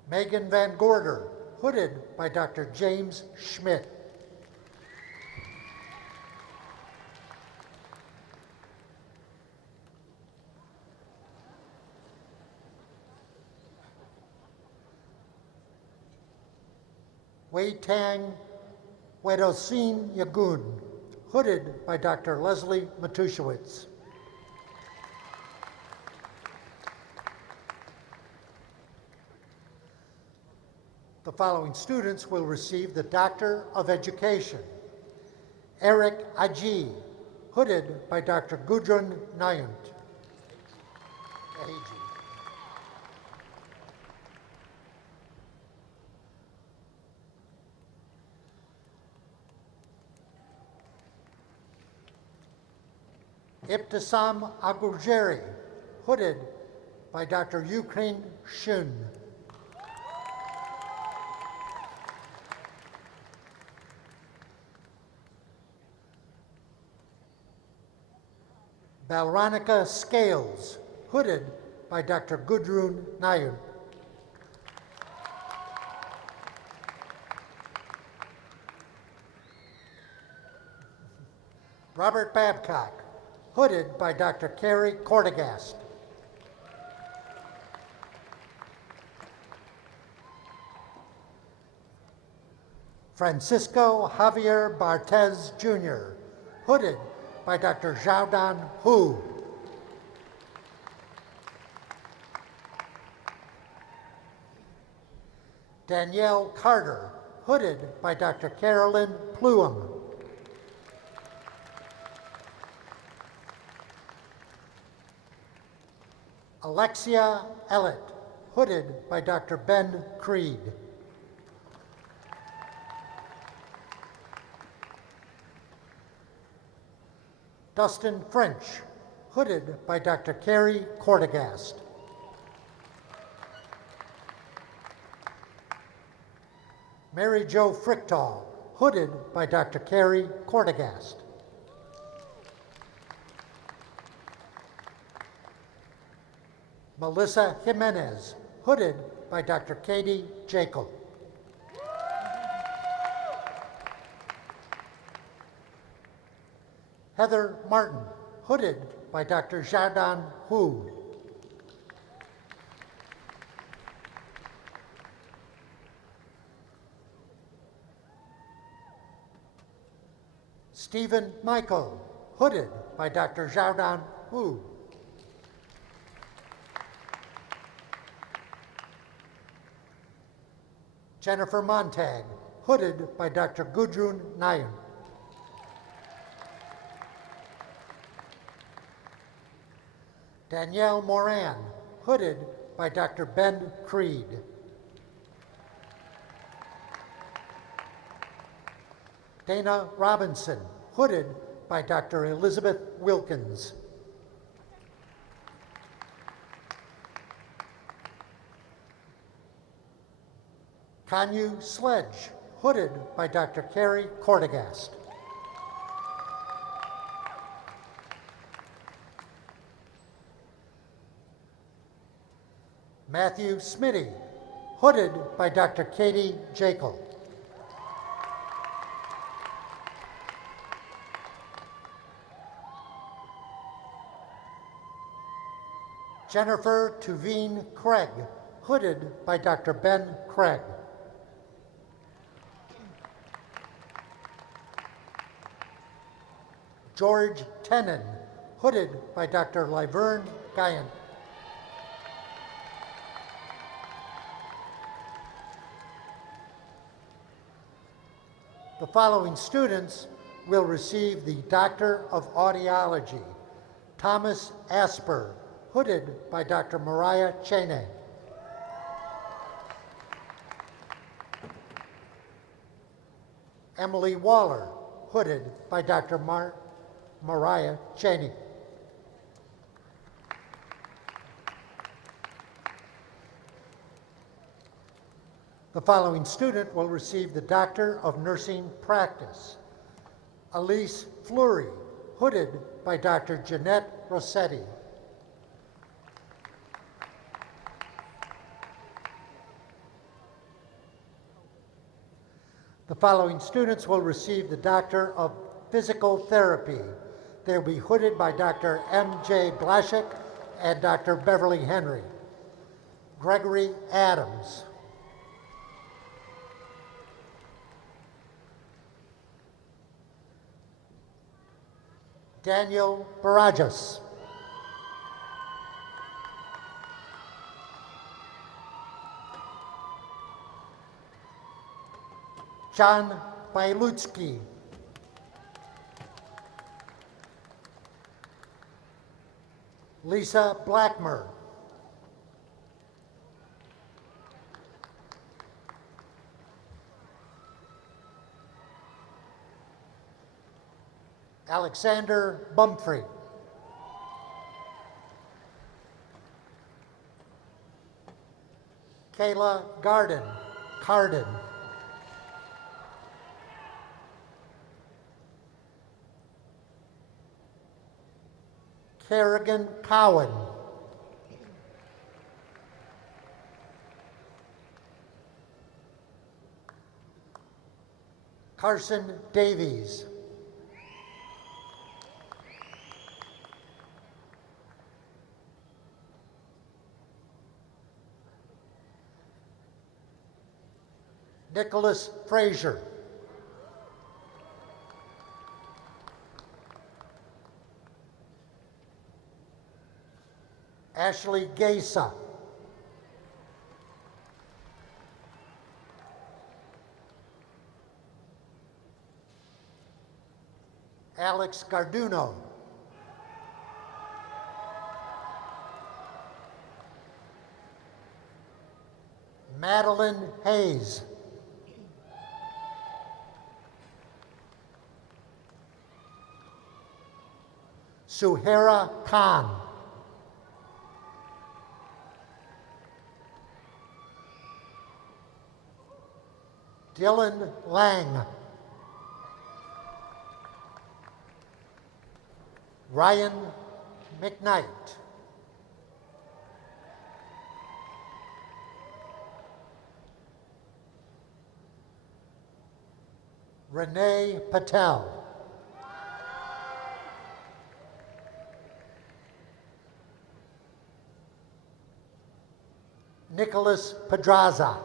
Megan Van Gorder, hooded by Dr. James Schmidt. Wei Tang Wedosin Yagun, hooded by Dr. Leslie Matuszewicz. The following students will receive the Doctor of Education. Eric Aji, hooded by Dr. Gudrun Nyant. Ibtisam Agurjeri, hooded by Dr. Ukraine Shun. Balranica Scales, hooded by Dr. Gudrun Nayun. Robert Babcock, hooded by Dr. Carrie Cortegast. Francisco Javier Barthez Jr., hooded by Dr. Xiaodan Hu. Danielle Carter, hooded by Dr. Carolyn Pluim. Alexia Ellett, hooded by Dr. Ben Creed. Dustin French, hooded by Dr. Carrie Cortegast. Mary Jo Frichtall, hooded by Dr. Carrie Cortegast. Melissa Jimenez, hooded by Dr. Katie Jacob. Heather Martin, hooded by Dr. Xiaodan Hu. Stephen Michael, hooded by Dr. Xiaodan Hu. Jennifer Montag, hooded by Dr. Gudrun Nyan. Danielle Moran, hooded by Dr. Ben Creed. Dana Robinson, hooded by Dr. Elizabeth Wilkins. Kanyu Sledge, hooded by Dr. Carrie Cortegast. Matthew Smitty, hooded by Dr. Katie Jekyll. Jennifer Tuveen Craig, hooded by Dr. Ben Craig. George Tenon, hooded by Dr. Lyverne Guyan. The following students will receive the Doctor of Audiology. Thomas Asper, hooded by Dr. Mariah Cheney. Emily Waller, hooded by Dr. Mariah Cheney. The following student will receive the Doctor of Nursing Practice. Elise Fleury, hooded by Dr. Jeanette The following students will receive the Doctor of Physical Therapy. They'll be hooded by Dr. M.J. Blashik and Dr. Beverly Henry. Gregory Adams. Daniel Barajas. John Bailutsky. Lisa Blackmer. Alexander Bumfrey. Kayla Carden. Kerrigan Cowan. Carson Davies. Nicholas Frazier. Ashley Gesa. Alex Garduno. Madeline Hayes. Suhaira Khan. Dylan Lang. Ryan McKnight. Renee Patel. Nicholas Pedraza.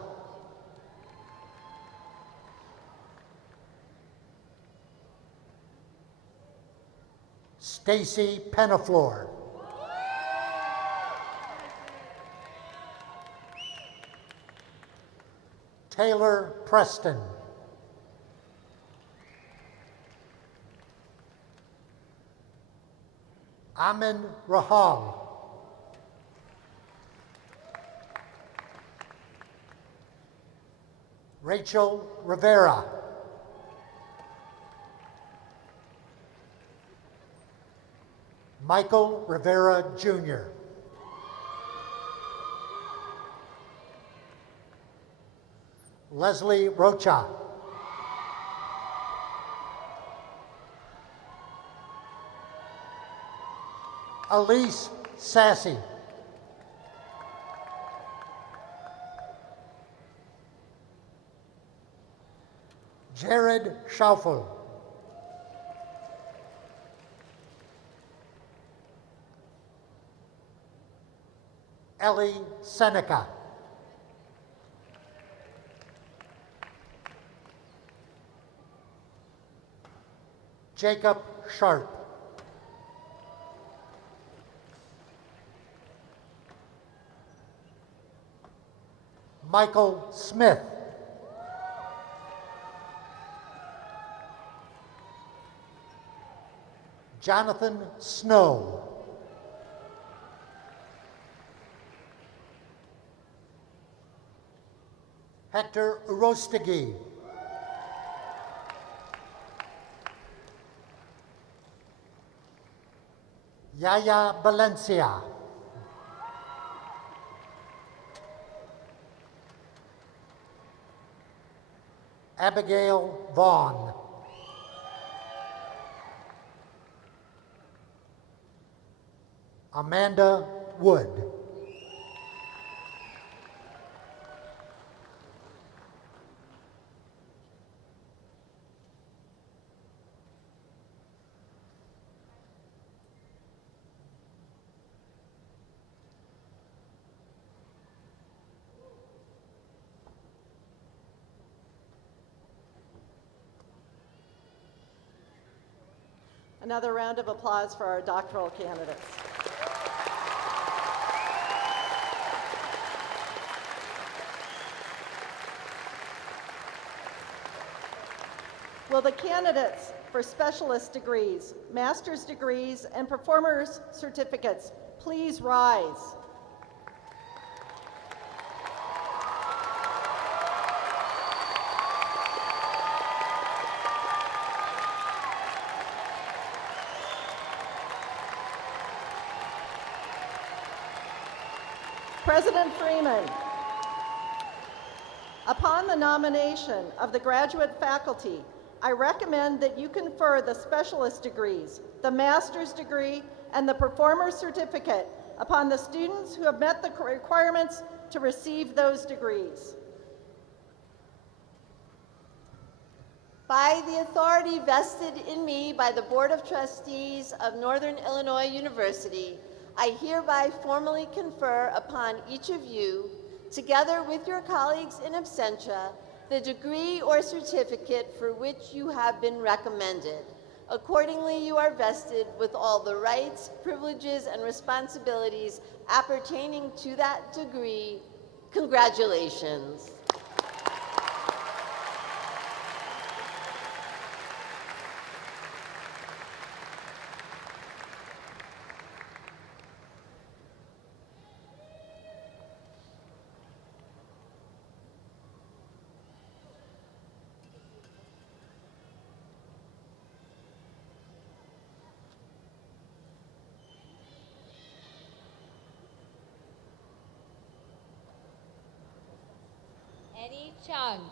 Stacy Penaflor. Taylor Preston. Amin Rahal. Rachel Rivera. Michael Rivera, Jr. Leslie Rocha. Elise Sassy. Jared Schaufel. Ellie Seneca. Jacob Sharp. Michael Smith. Jonathan Snow. Hector Urostegui. Yaya Valencia. Abigail Vaughn. Amanda Wood. Another round of applause for our doctoral candidates. Will the candidates for specialist degrees, master's degrees, and performers certificates please rise? President Freeman, upon the nomination of the graduate faculty, I recommend that you confer the specialist degrees, the master's degree, and the performer's certificate upon the students who have met the requirements to receive those degrees. By the authority vested in me by the Board of Trustees of Northern Illinois University, I hereby formally confer upon each of you, together with your colleagues in absentia, the degree or certificate for which you have been recommended. Accordingly, you are vested with all the rights, privileges, and responsibilities appertaining to that degree. Congratulations. Eddie Chung.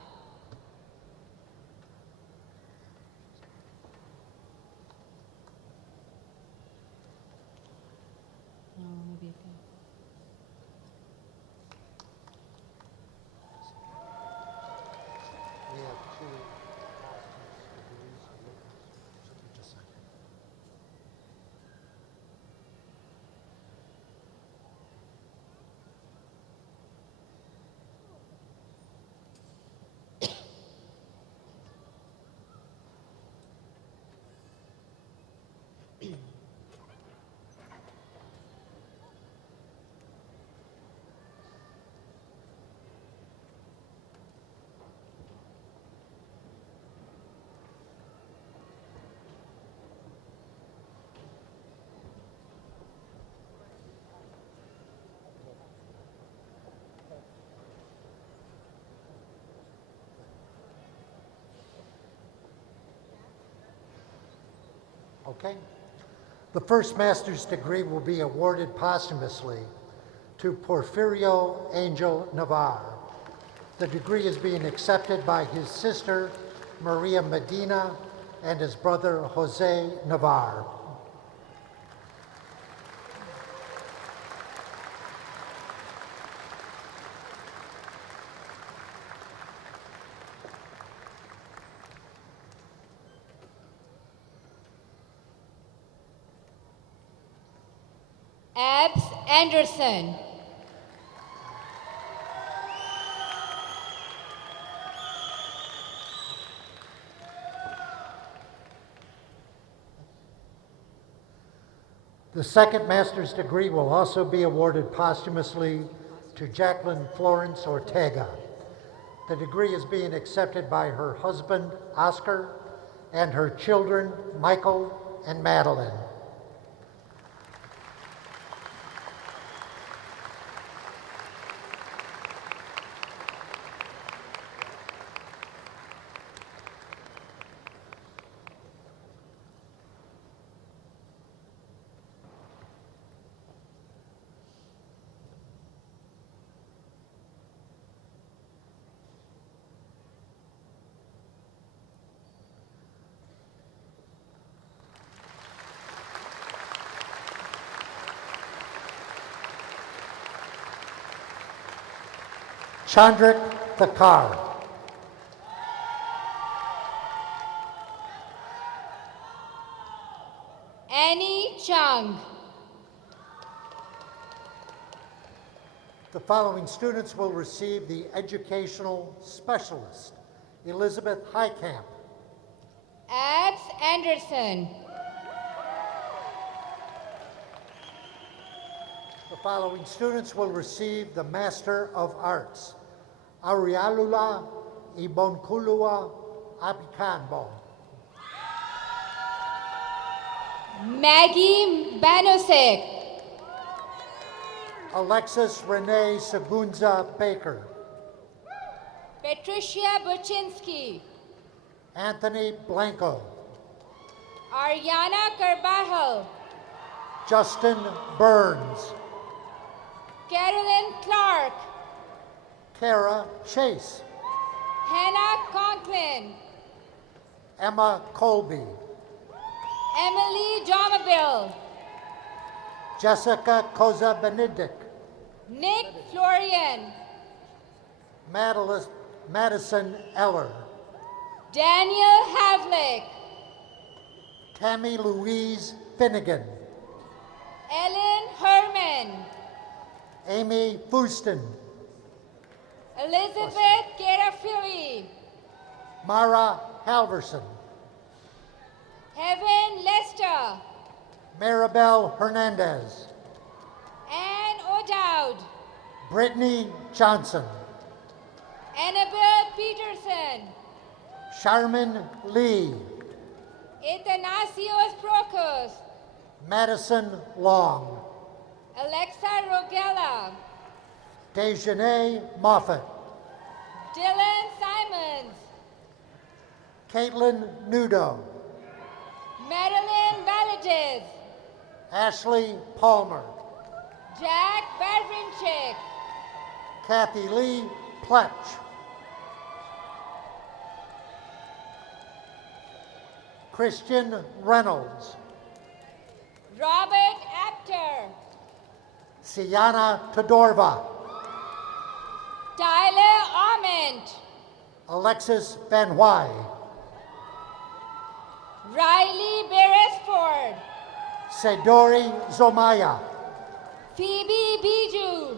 Okay. The first master's degree will be awarded posthumously to Porfirio Angel Navarre. The degree is being accepted by his sister, Maria Medina, and his brother, Jose Navarre. Abs Anderson. The second master's degree will also be awarded posthumously to Jacqueline Florence Ortega. The degree is being accepted by her husband, Oscar, and her children, Michael and Madeline. Chandrik Thakar. Annie Chung. The following students will receive the Educational Specialist: Elizabeth Highcamp, Abs Anderson. The following students will receive the Master of Arts. Arialula Ibonkulua Apikanbo. Maggie Banusek. Alexis Renee Sagunza Baker. Patricia Buczynski. Anthony Blanco. Ariana Carvajal. Justin Burns. Carolyn Clark. Kara Chase. Hannah Conklin. Emma Colby. Emily Domaville. Jessica Koza Benedict. Nick Florian. Madison Eller. Daniel Havlick. Tammy Louise Finnegan. Ellen Herman. Amy Fuston. Elizabeth Garafili. Mara Halverson. Heaven Lester. Maribel Hernandez. Anne O'Dowd. Brittany Johnson. Annabelle Peterson. Charmin Lee. Athanasios Prokos. Madison Long. Alexa Rogella. Dejanay Moffett. Dylan Simons. Caitlin Nudo. Madeline Valadez. Ashley Palmer. Jack Badrinchik. Kathy Lee Pletch. Christian Reynolds. Robert Apter. Sienna Todorva. Tyler Arment. Alexis Van Wy. Riley Beresford. Sedori Zomaya. Phoebe Biju.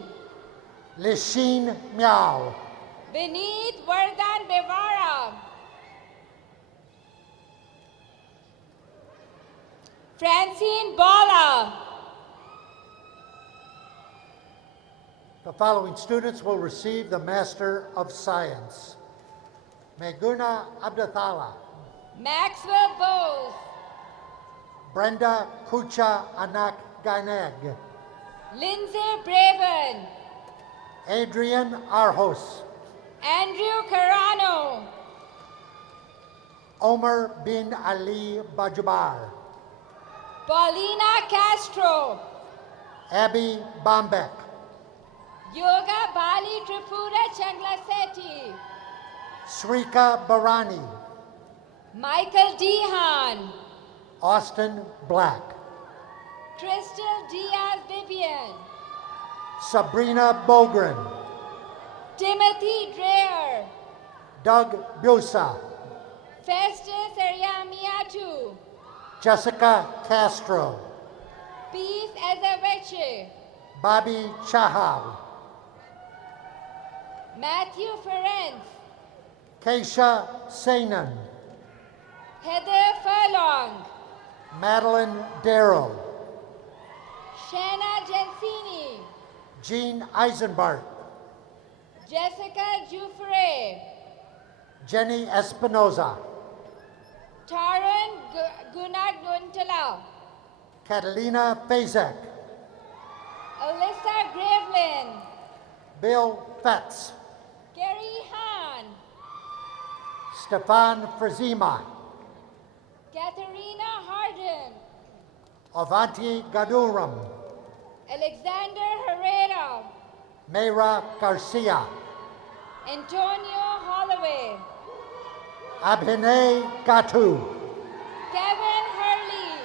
Lishine Miao. Beneath Vardhan Bevara. Francine Bala. The following students will receive the Master of Science. Meguna Abdathala. Maxwell Bowes. Brenda Kucha Anak Gaineg. Lindsay Braven. Adrian Arhos. Andrew Carano. Omar bin Ali Bajubar. Paulina Castro. Abby Bombek. Yoga Bali Tripura Changlaseti. Srika Barani. Michael Dehan. Austin Black. Crystal Diaz Vivian. Sabrina Bogren. Timothy Dreher. Doug Busa. Festus Ariamiatu. Jessica Castro. Peace Ezeveche. Bobby Chahal. Matthew Ferenc. Keisha Sainan. Heather Furlong. Madeline Darrow. Shanna Gensini. Jean Eisenbart. Jessica Jufre. Jenny Espinoza. Taran Gunaguntala. Catalina Fazek. Alyssa Gravelin. Bill Fetz. Gary Hahn. Stefan Frazima. Katharina Harden. Avanti Gaduram. Alexander Herrera. Mayra Garcia. Antonio Holloway. Abhinay Gatu. Kevin Hurley.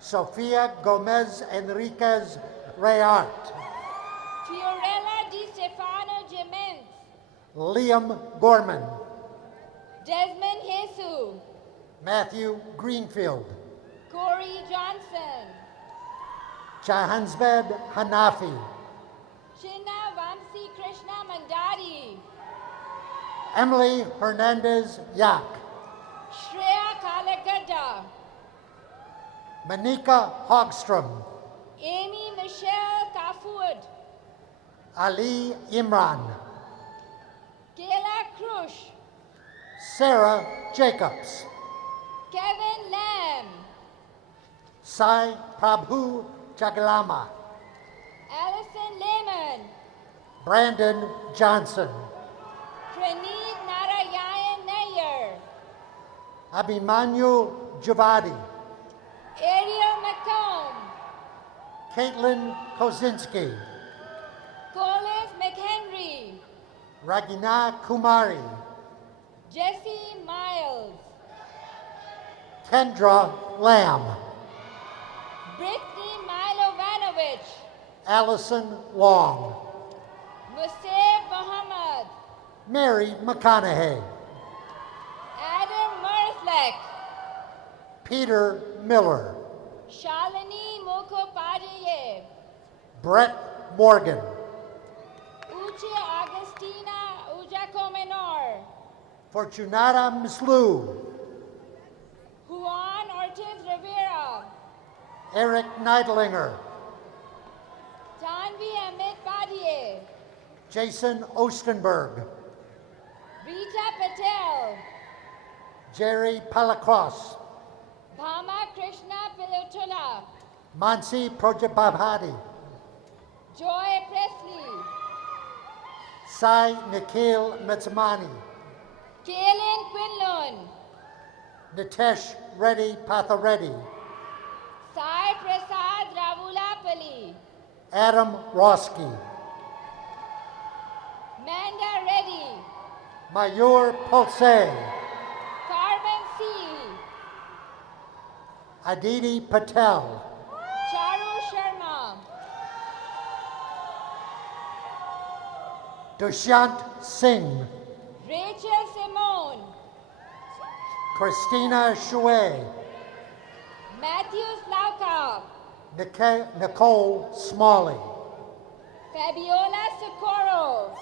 Sofia Gomez Enriquez Rayart. Fiorella Di Stefano Gemens. Liam Gorman. Desmond Jesus. Matthew Greenfield. Corey Johnson. Jahansved Hanafi. Chinna Vamsi Krishna Mandadi. Emily Hernandez Yak. Shreya Kalagada. Manika Hogstrom. Amy Michelle Dafood, Ali Imran, Kayla Krush, Sarah Jacobs, Kevin Lamb, Sai Prabhu Jagalama, Allison Lehman, Brandon Johnson, Praneeth Narayan Nair, Abhimanyu Javadi, Ariel McComb, Caitlin Kozinski, Collis McHenry, Ragina Kumari, Jesse Miles, Kendra Lamb, Brittany Milovanovic, Allison Long, Musab Muhammad, Mary McConaughey, Adam Merthlek, Peter Miller, Shalini Mukhopadhyay, Brett Morgan, Uche Agustina Ujacomenor, Fortunata Mislu, Juan Ortiz Rivera, Eric Neidlinger, Tanvi Amit Padye, Jason Ostenberg, Rita Patel, Jerry Palacross, Bhama Krishna Pilotula, Mansi Projabhabhati, Joy Presley, Sai Nikhil Metzamani, Kaylin Quinlan, Nitesh Reddy Pathareddy, Sai Prasad Ravulapalli, Adam Roski, Manda Reddy, Mayur Pulse, Carmen C, Aditi Patel, Charu Sharma, Dushyant Singh, Rachel Simone, Christina Chouet, Matthew Slauka, Nicole Smalley, Fabiola Socorro,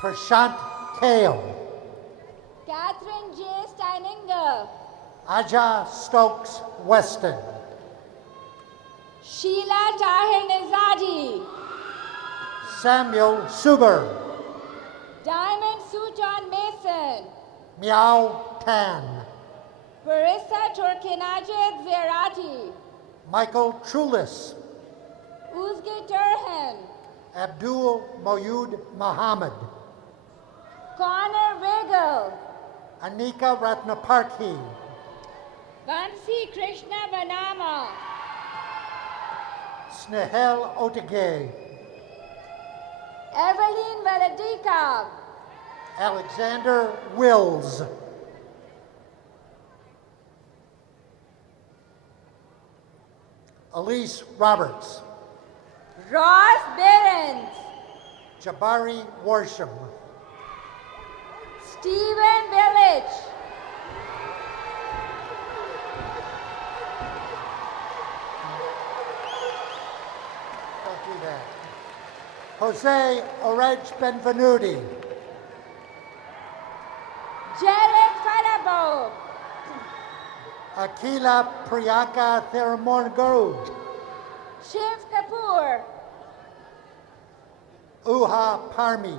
Prashant Kale, Catherine J. Steininger, Aja Stokes Weston, Sheila Tahir Nizadi, Samuel Suber, Diamond Sujan Mason, Miao Tan, Barissa Turkinajed Zerati, Michael Trulis, Uzge Turhan, Abdul Moyud Muhammad, Connor Wiggle, Anika Ratnaparthi, Vansi Krishna Banama, Snehel Otage, Evelyn Valadika, Alexander Wills, Elise Roberts, Ross Behrens, Jabari Warsham, Stephen Village, don't do that, Jose Orej Benvenuti, Jared Farabo, Akila Priyanka Thirumongaru, Shiv Kapoor, Uha Parmi,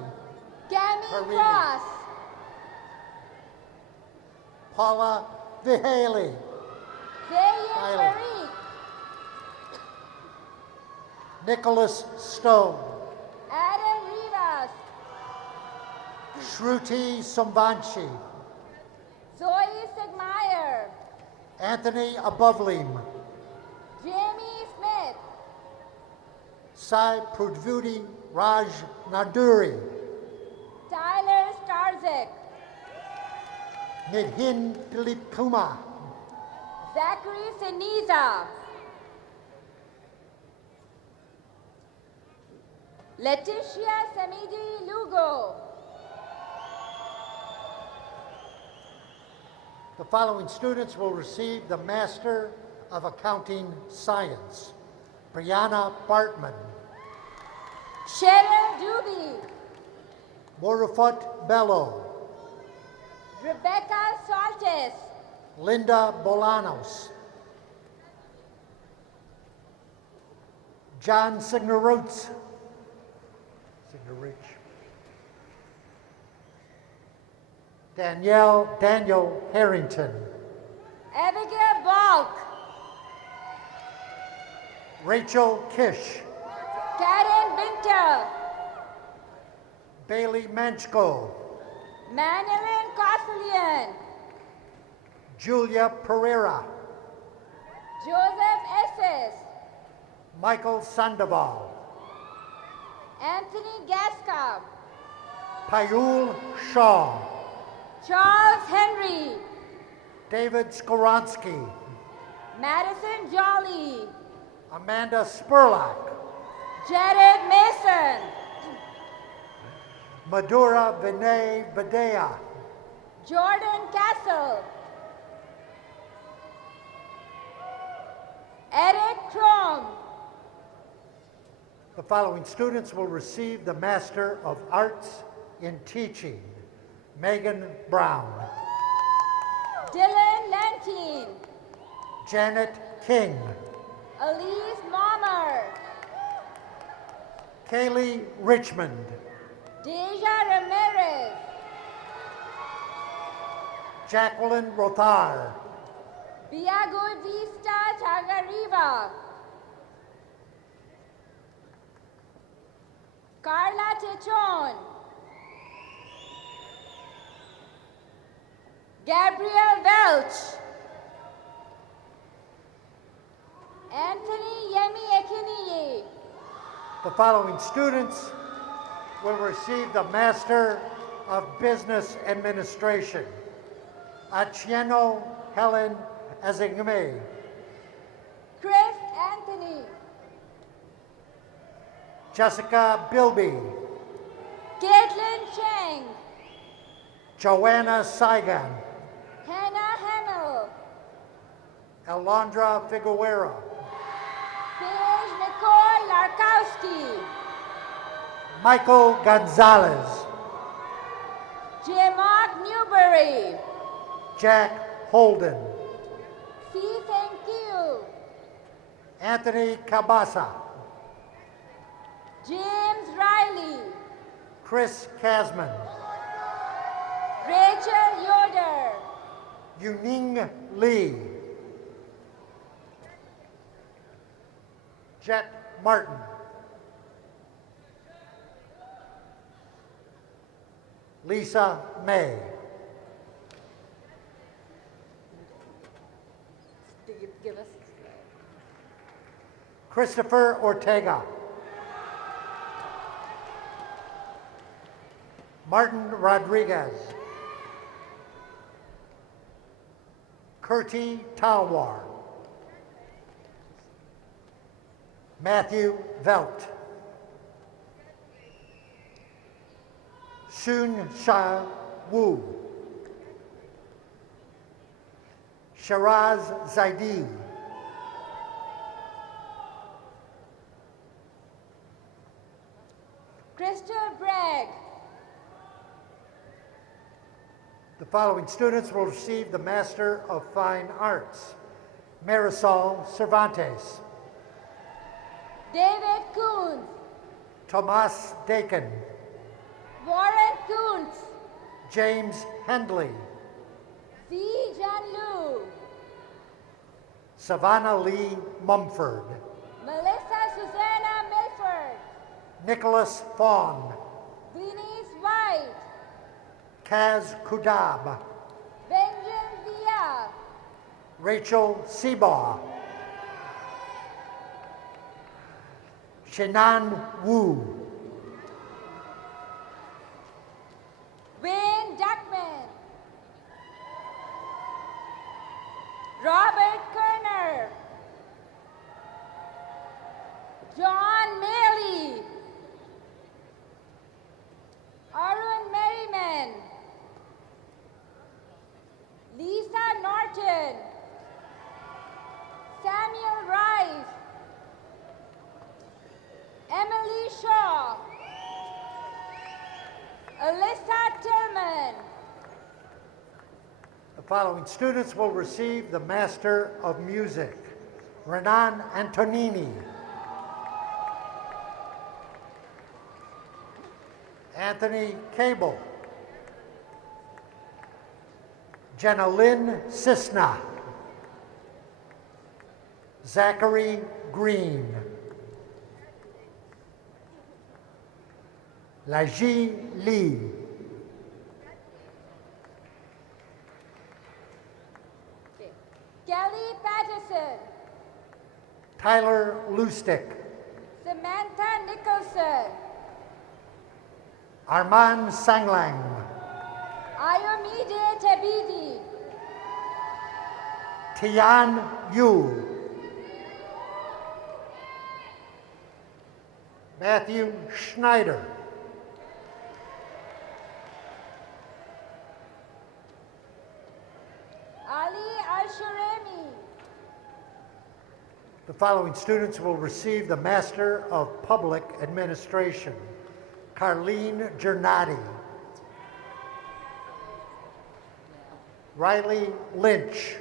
Cami Harini. Cross, Paula Vihaley, Zayn Tyler. Farid, Nicholas Stone, Adam Rivas, Shruti Sambanshi, Zoe Sigmeyer, Anthony Abovlim, Jamie Smith, Sai Prudvuti Raj Naduri, Tyler Starzik, Nidhin Dilip Kumar, Zachary Siniza, Leticia Samidi Lugo, The following students will receive the Master of Accounting Science. Brianna Bartman, Cheryl Doobie, Morufut Bello, Rebecca Saltes, Linda Bolanos, John Signeroots, Your reach. Daniel Harrington. Abigail Balk. Rachel Kish. Karen Binter. Bailey Manchko. Manilyn Kosilian. Julia Pereira. Joseph Esses. Michael Sandoval. Anthony Gascon. Payul Shaw. Charles Henry. David Skoronsky. Madison Jolly. Amanda Spurlock. Jared Mason. Madura Vinay Badea. Jordan Castle. Eric Crom. The following students will receive the Master of Arts in Teaching. Megan Brown. Dylan Lentine. Janet King. Elise Mommer. Kaylee Richmond. Deja Ramirez. Jacqueline Rothar. Biago Vista Chagariva. Carla Techon. Gabriel Welch. Anthony Yemi Ekiniyi. The following students will receive the Master of Business Administration. Achieno Helen Azingme. Chris Anthony. Jessica Bilby. Caitlin Cheng. Joanna Saigon. Hannah Hamill. Alondra Figueroa. Paige Nicole Larkowski. Michael Gonzalez. J. Mark Newberry. Jack Holden. C. Thank you. Anthony Cabasa. James Riley. Chris Casman. Rachel Yoder. Yuning Lee. Jet Martin. Lisa May. Give us. Christopher Ortega. Martin Rodriguez. Kurti Talwar. Matthew Velt. Soon Sha Wu. Shiraz Zaidi. Crystal Bragg. The following students will receive the Master of Fine Arts. Marisol Cervantes. David Coons. Tomas Dakin. Warren Coons. James Hendley. C. Jan Lu. Savannah Lee Mumford. Melissa Susanna Milford. Nicholas Fawn. Denise White. Kaz Kudab. Benjamin Villa. Rachel Seabaugh. Shenan Wu. Wayne Duckman. Robert Kerner. John Maley. Arun Merriman. Lisa Norton. Samuel Rice. Emily Shaw. Alyssa Tillman. The following students will receive the Master of Music. Renan Antonini. Anthony Cable. Jenna Lynn Cisna. Zachary Green. Laji Lee. Kelly Patterson, Tyler Lustick. Samantha Nicholson, Armand Sanglang. Ayomide Tabidi, Tian Yu. Matthew Schneider. Ali Al-Shuremi, The following students will receive the Master of Public Administration. Carlene Gernati. Riley Lynch.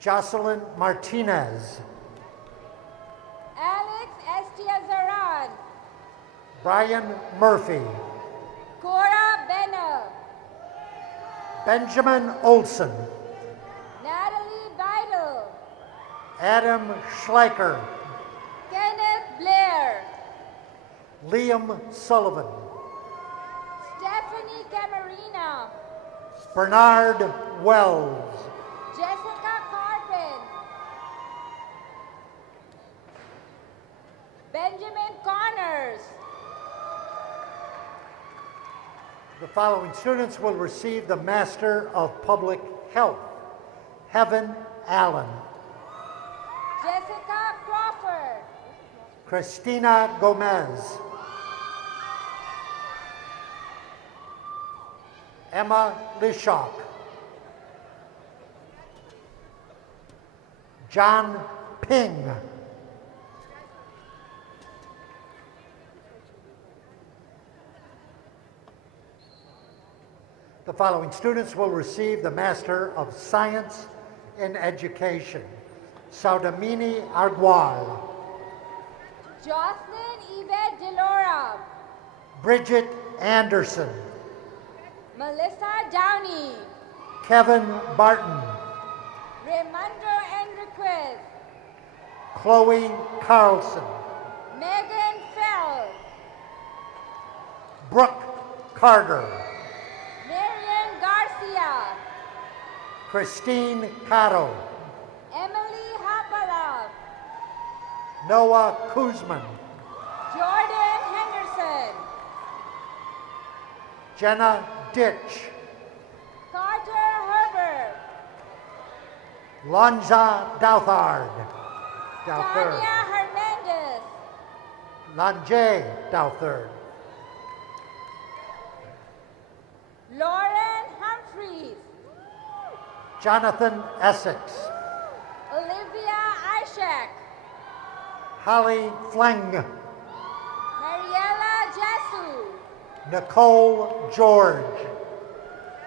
Jocelyn Martinez. Alex Estiazaran, Brian Murphy. Cora Benner, Benjamin Olson. Natalie Beidel, Adam Schleicher. Kenneth Blair, Liam Sullivan. Stephanie Camarina, Bernard Wells. Jessica Carpin, Benjamin Connors, The following students will receive the Master of Public Health. Heaven Allen. Jessica Crawford, Christina Gomez. Emma Lishock. John Ping. The following students will receive the Master of Science in Education. Saudamini Argual. Jocelyn Yvette Delora, Bridget Anderson. Melissa Downey, Kevin Barton. Raimundo Enriquez, Chloe Carlson. Megan Feld, Brooke Carter. Marian Garcia, Christine Cotto. Emily Hapala, Noah Kuzman. Jordan Henderson, Jenna Ditch. Carter Herbert, Lonza Douthard. Tanya Hernandez, Lanje Douthard. Lauren Humphreys, Jonathan Essex. Olivia Ishak, Holly Fleng. Mariella Jesu, Nicole George.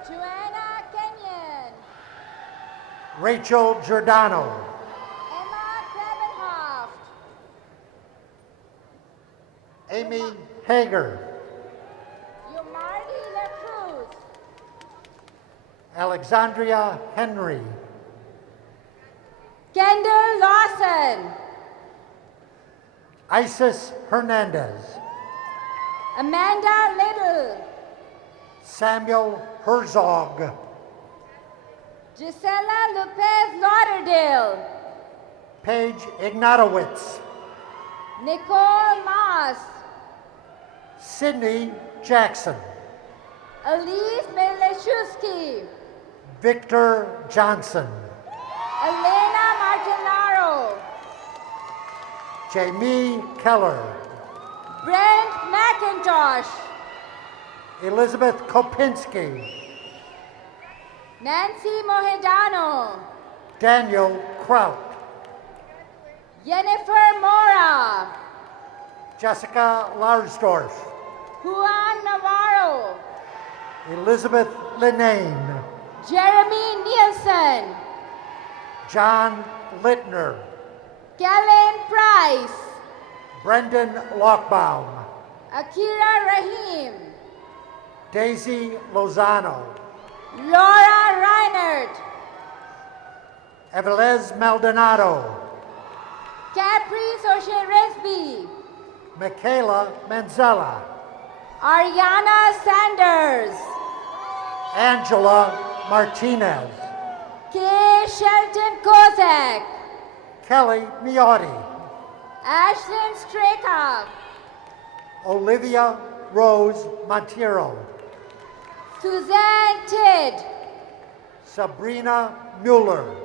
Joanna Kenyon, Rachel Giordano. Emma Krebenhoff, Amy Hager. Yomardi LaCruz, Alexandria Henry. Kendall Lawson, Isis Hernandez. Amanda Little, Samuel Herzog. Gisela Lopez Lauderdale, Paige Ignatowicz. Nicole Moss, Sydney Jackson. Elise Melechewski, Victor Johnson. Elena Martinaro, Jamie Keller. Brent McIntosh, Elizabeth Kopinski. Nancy Mohedano, Daniel Kraut. Jennifer Mora, Jessica Larsdorf. Juan Navarro, Elizabeth Linane. Jeremy Nielsen, John Littner. Kellen Price, Brendan Lochbaum, Akira Rahim, Daisy Lozano, Laura Reinert, Evelez Maldonado, Caprice O'Shea-Resby, Michaela Manzella, Ariana Sanders, Angela Martinez, Kay Shelton Kozak, Kelly Miotti, Ashlyn Strakov, Olivia Rose Monteiro, Suzanne Tidd, Sabrina Mueller,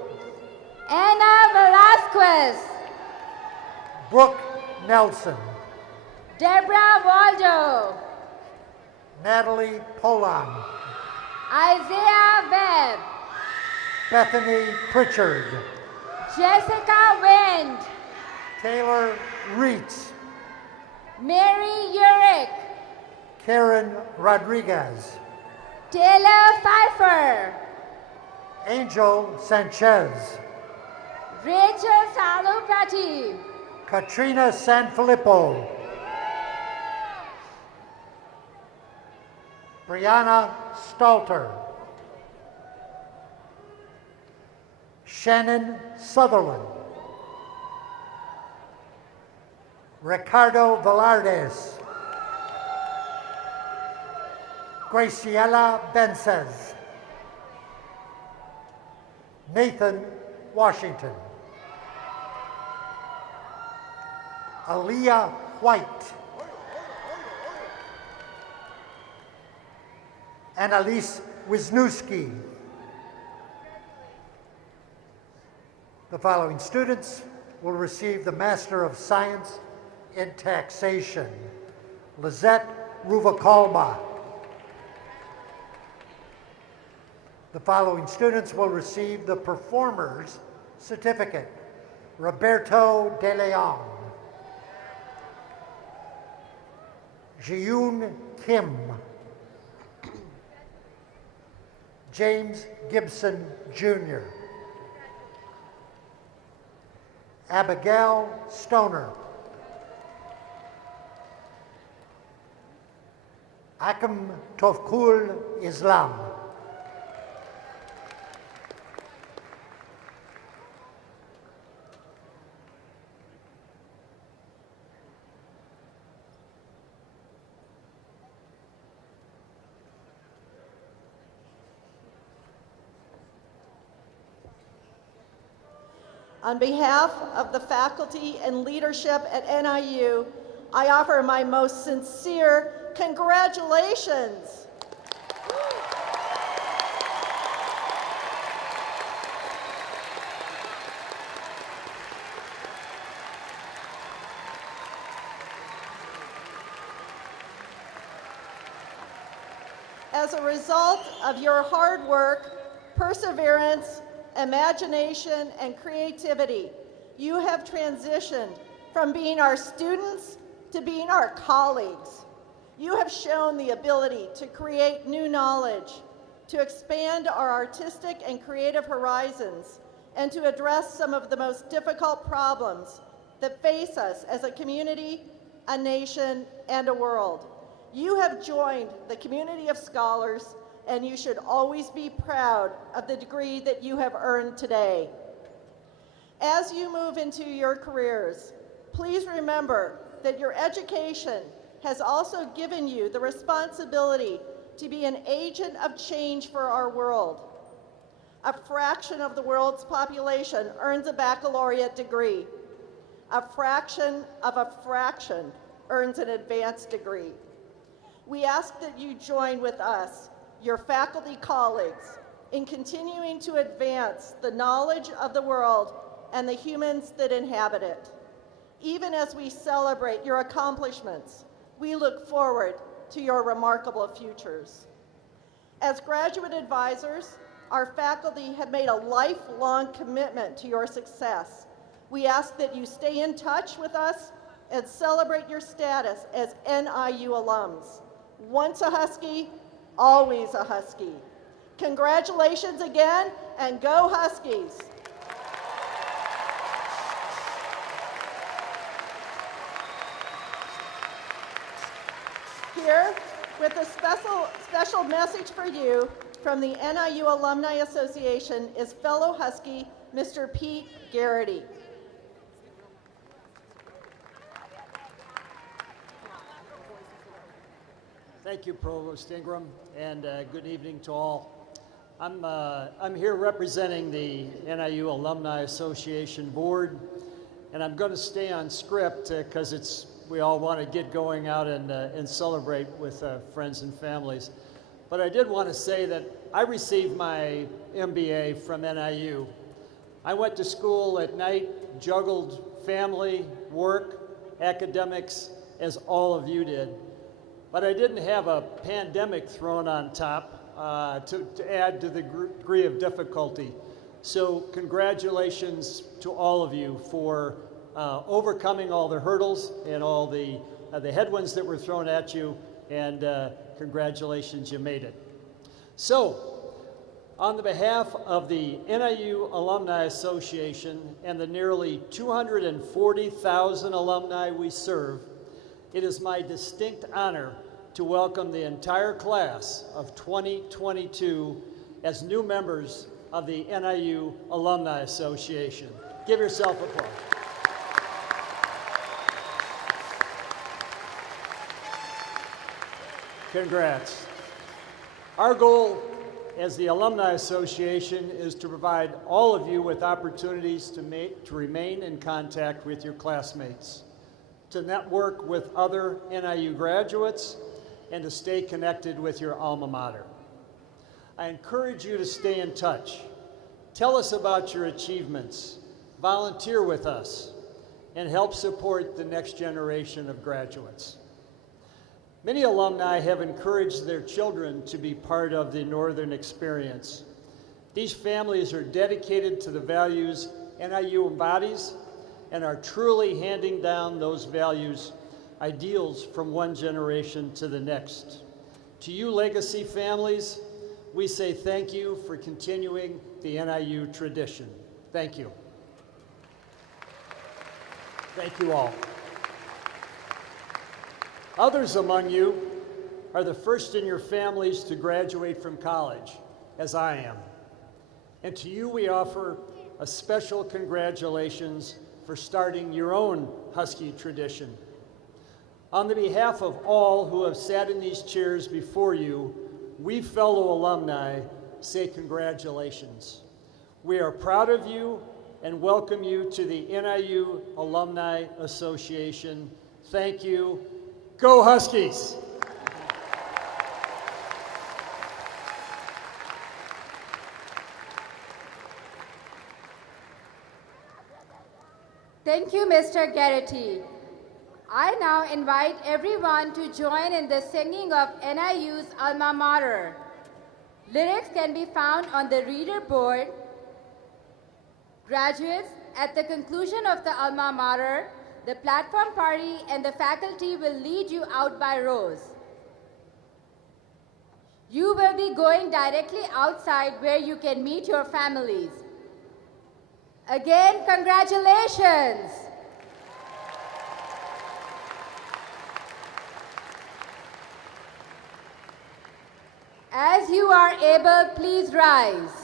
Anna Velasquez, Brooke Nelson, Deborah Waldo, Natalie Polan, Isaiah Webb, Bethany Pritchard, Jessica Wind, Taylor Reitz, Mary Urick, Karen Rodriguez, Taylor Pfeiffer, Angel Sanchez, Rachel Salupati, Katrina Sanfilippo, Brianna Stalter, Shannon Sutherland, Ricardo Velardes, Graciela Benzes, Nathan Washington, Aaliyah White, Annalise Wisniewski. The following students will receive the Master of Science in Taxation. Lizette Ruvakalma. The following students will receive the Performer's Certificate. Roberto De Leon, Jiyoon Kim, James Gibson Jr., Abigail Stoner, Akam Tofkul Islam, On behalf of the faculty and leadership at NIU, I offer my most sincere congratulations. As a result of your hard work, perseverance, imagination, and creativity, you have transitioned from being our students to being our colleagues. You have shown the ability to create new knowledge, to expand our artistic and creative horizons, and to address some of the most difficult problems that face us as a community, a nation, and a world. You have joined the community of scholars, and you should always be proud of the degree that you have earned today. As you move into your careers, please remember that your education has also given you the responsibility to be an agent of change for our world. A fraction of the world's population earns a baccalaureate degree. A fraction of a fraction earns an advanced degree. We ask that you join with us, your faculty colleagues, in continuing to advance the knowledge of the world and the humans that inhabit it. Even as we celebrate your accomplishments, we look forward to your remarkable futures. As graduate advisors, our faculty have made a lifelong commitment to your success. We ask that you stay in touch with us and celebrate your status as NIU alums. Once a Husky, always a Husky. Congratulations again, and go here with a special message for you from the NIU Alumni Association is fellow Husky, Mr. Pete Garrity. Thank you, Provost Ingram, and good evening to all. I'm here representing the NIU Alumni Association Board, and I'm going to stay on script because we all want to get going out and celebrate with friends and families. But I did want to say that I received my MBA from NIU. I went to school at night, juggled family, work, academics, as all of you did. But I didn't have a pandemic thrown on top to add to the degree of difficulty. So congratulations to all of you for overcoming all the hurdles and all the headwinds that were thrown at you, and congratulations, you made it. So, on the behalf of the NIU Alumni Association and the nearly 240,000 alumni we serve, it is my distinct honor to welcome the entire class of 2022 as new members of the NIU Alumni Association. Give yourself applause. Congrats. Our goal as the Alumni Association is to provide all of you with opportunities to remain in contact with your classmates, to network with other NIU graduates, and to stay connected with your alma mater. I encourage you to stay in touch. Tell us about your achievements, volunteer with us, and help support the next generation of graduates. Many alumni have encouraged their children to be part of the Northern experience. These families are dedicated to the values NIU embodies and are truly handing down those values, ideals from one generation to the next. To you legacy families, we say thank you for continuing the NIU tradition. Thank you. Thank you all. Others among you are the first in your families to graduate from college, as I am. And to you we offer a special congratulations for starting your own Husky tradition. On the behalf of all who have sat in these chairs before you, we fellow alumni say congratulations. We are proud of you and welcome you to the NIU Alumni Association. Thank you. Go Huskies! Thank you, Mr. Garrity. I now invite everyone to join in the singing of NIU's alma mater. Lyrics can be found on the reader board. Graduates, at the conclusion of the alma mater, the platform party and the faculty will lead you out by rows. You will be going directly outside where you can meet your families. Again, congratulations! As you are able, please rise.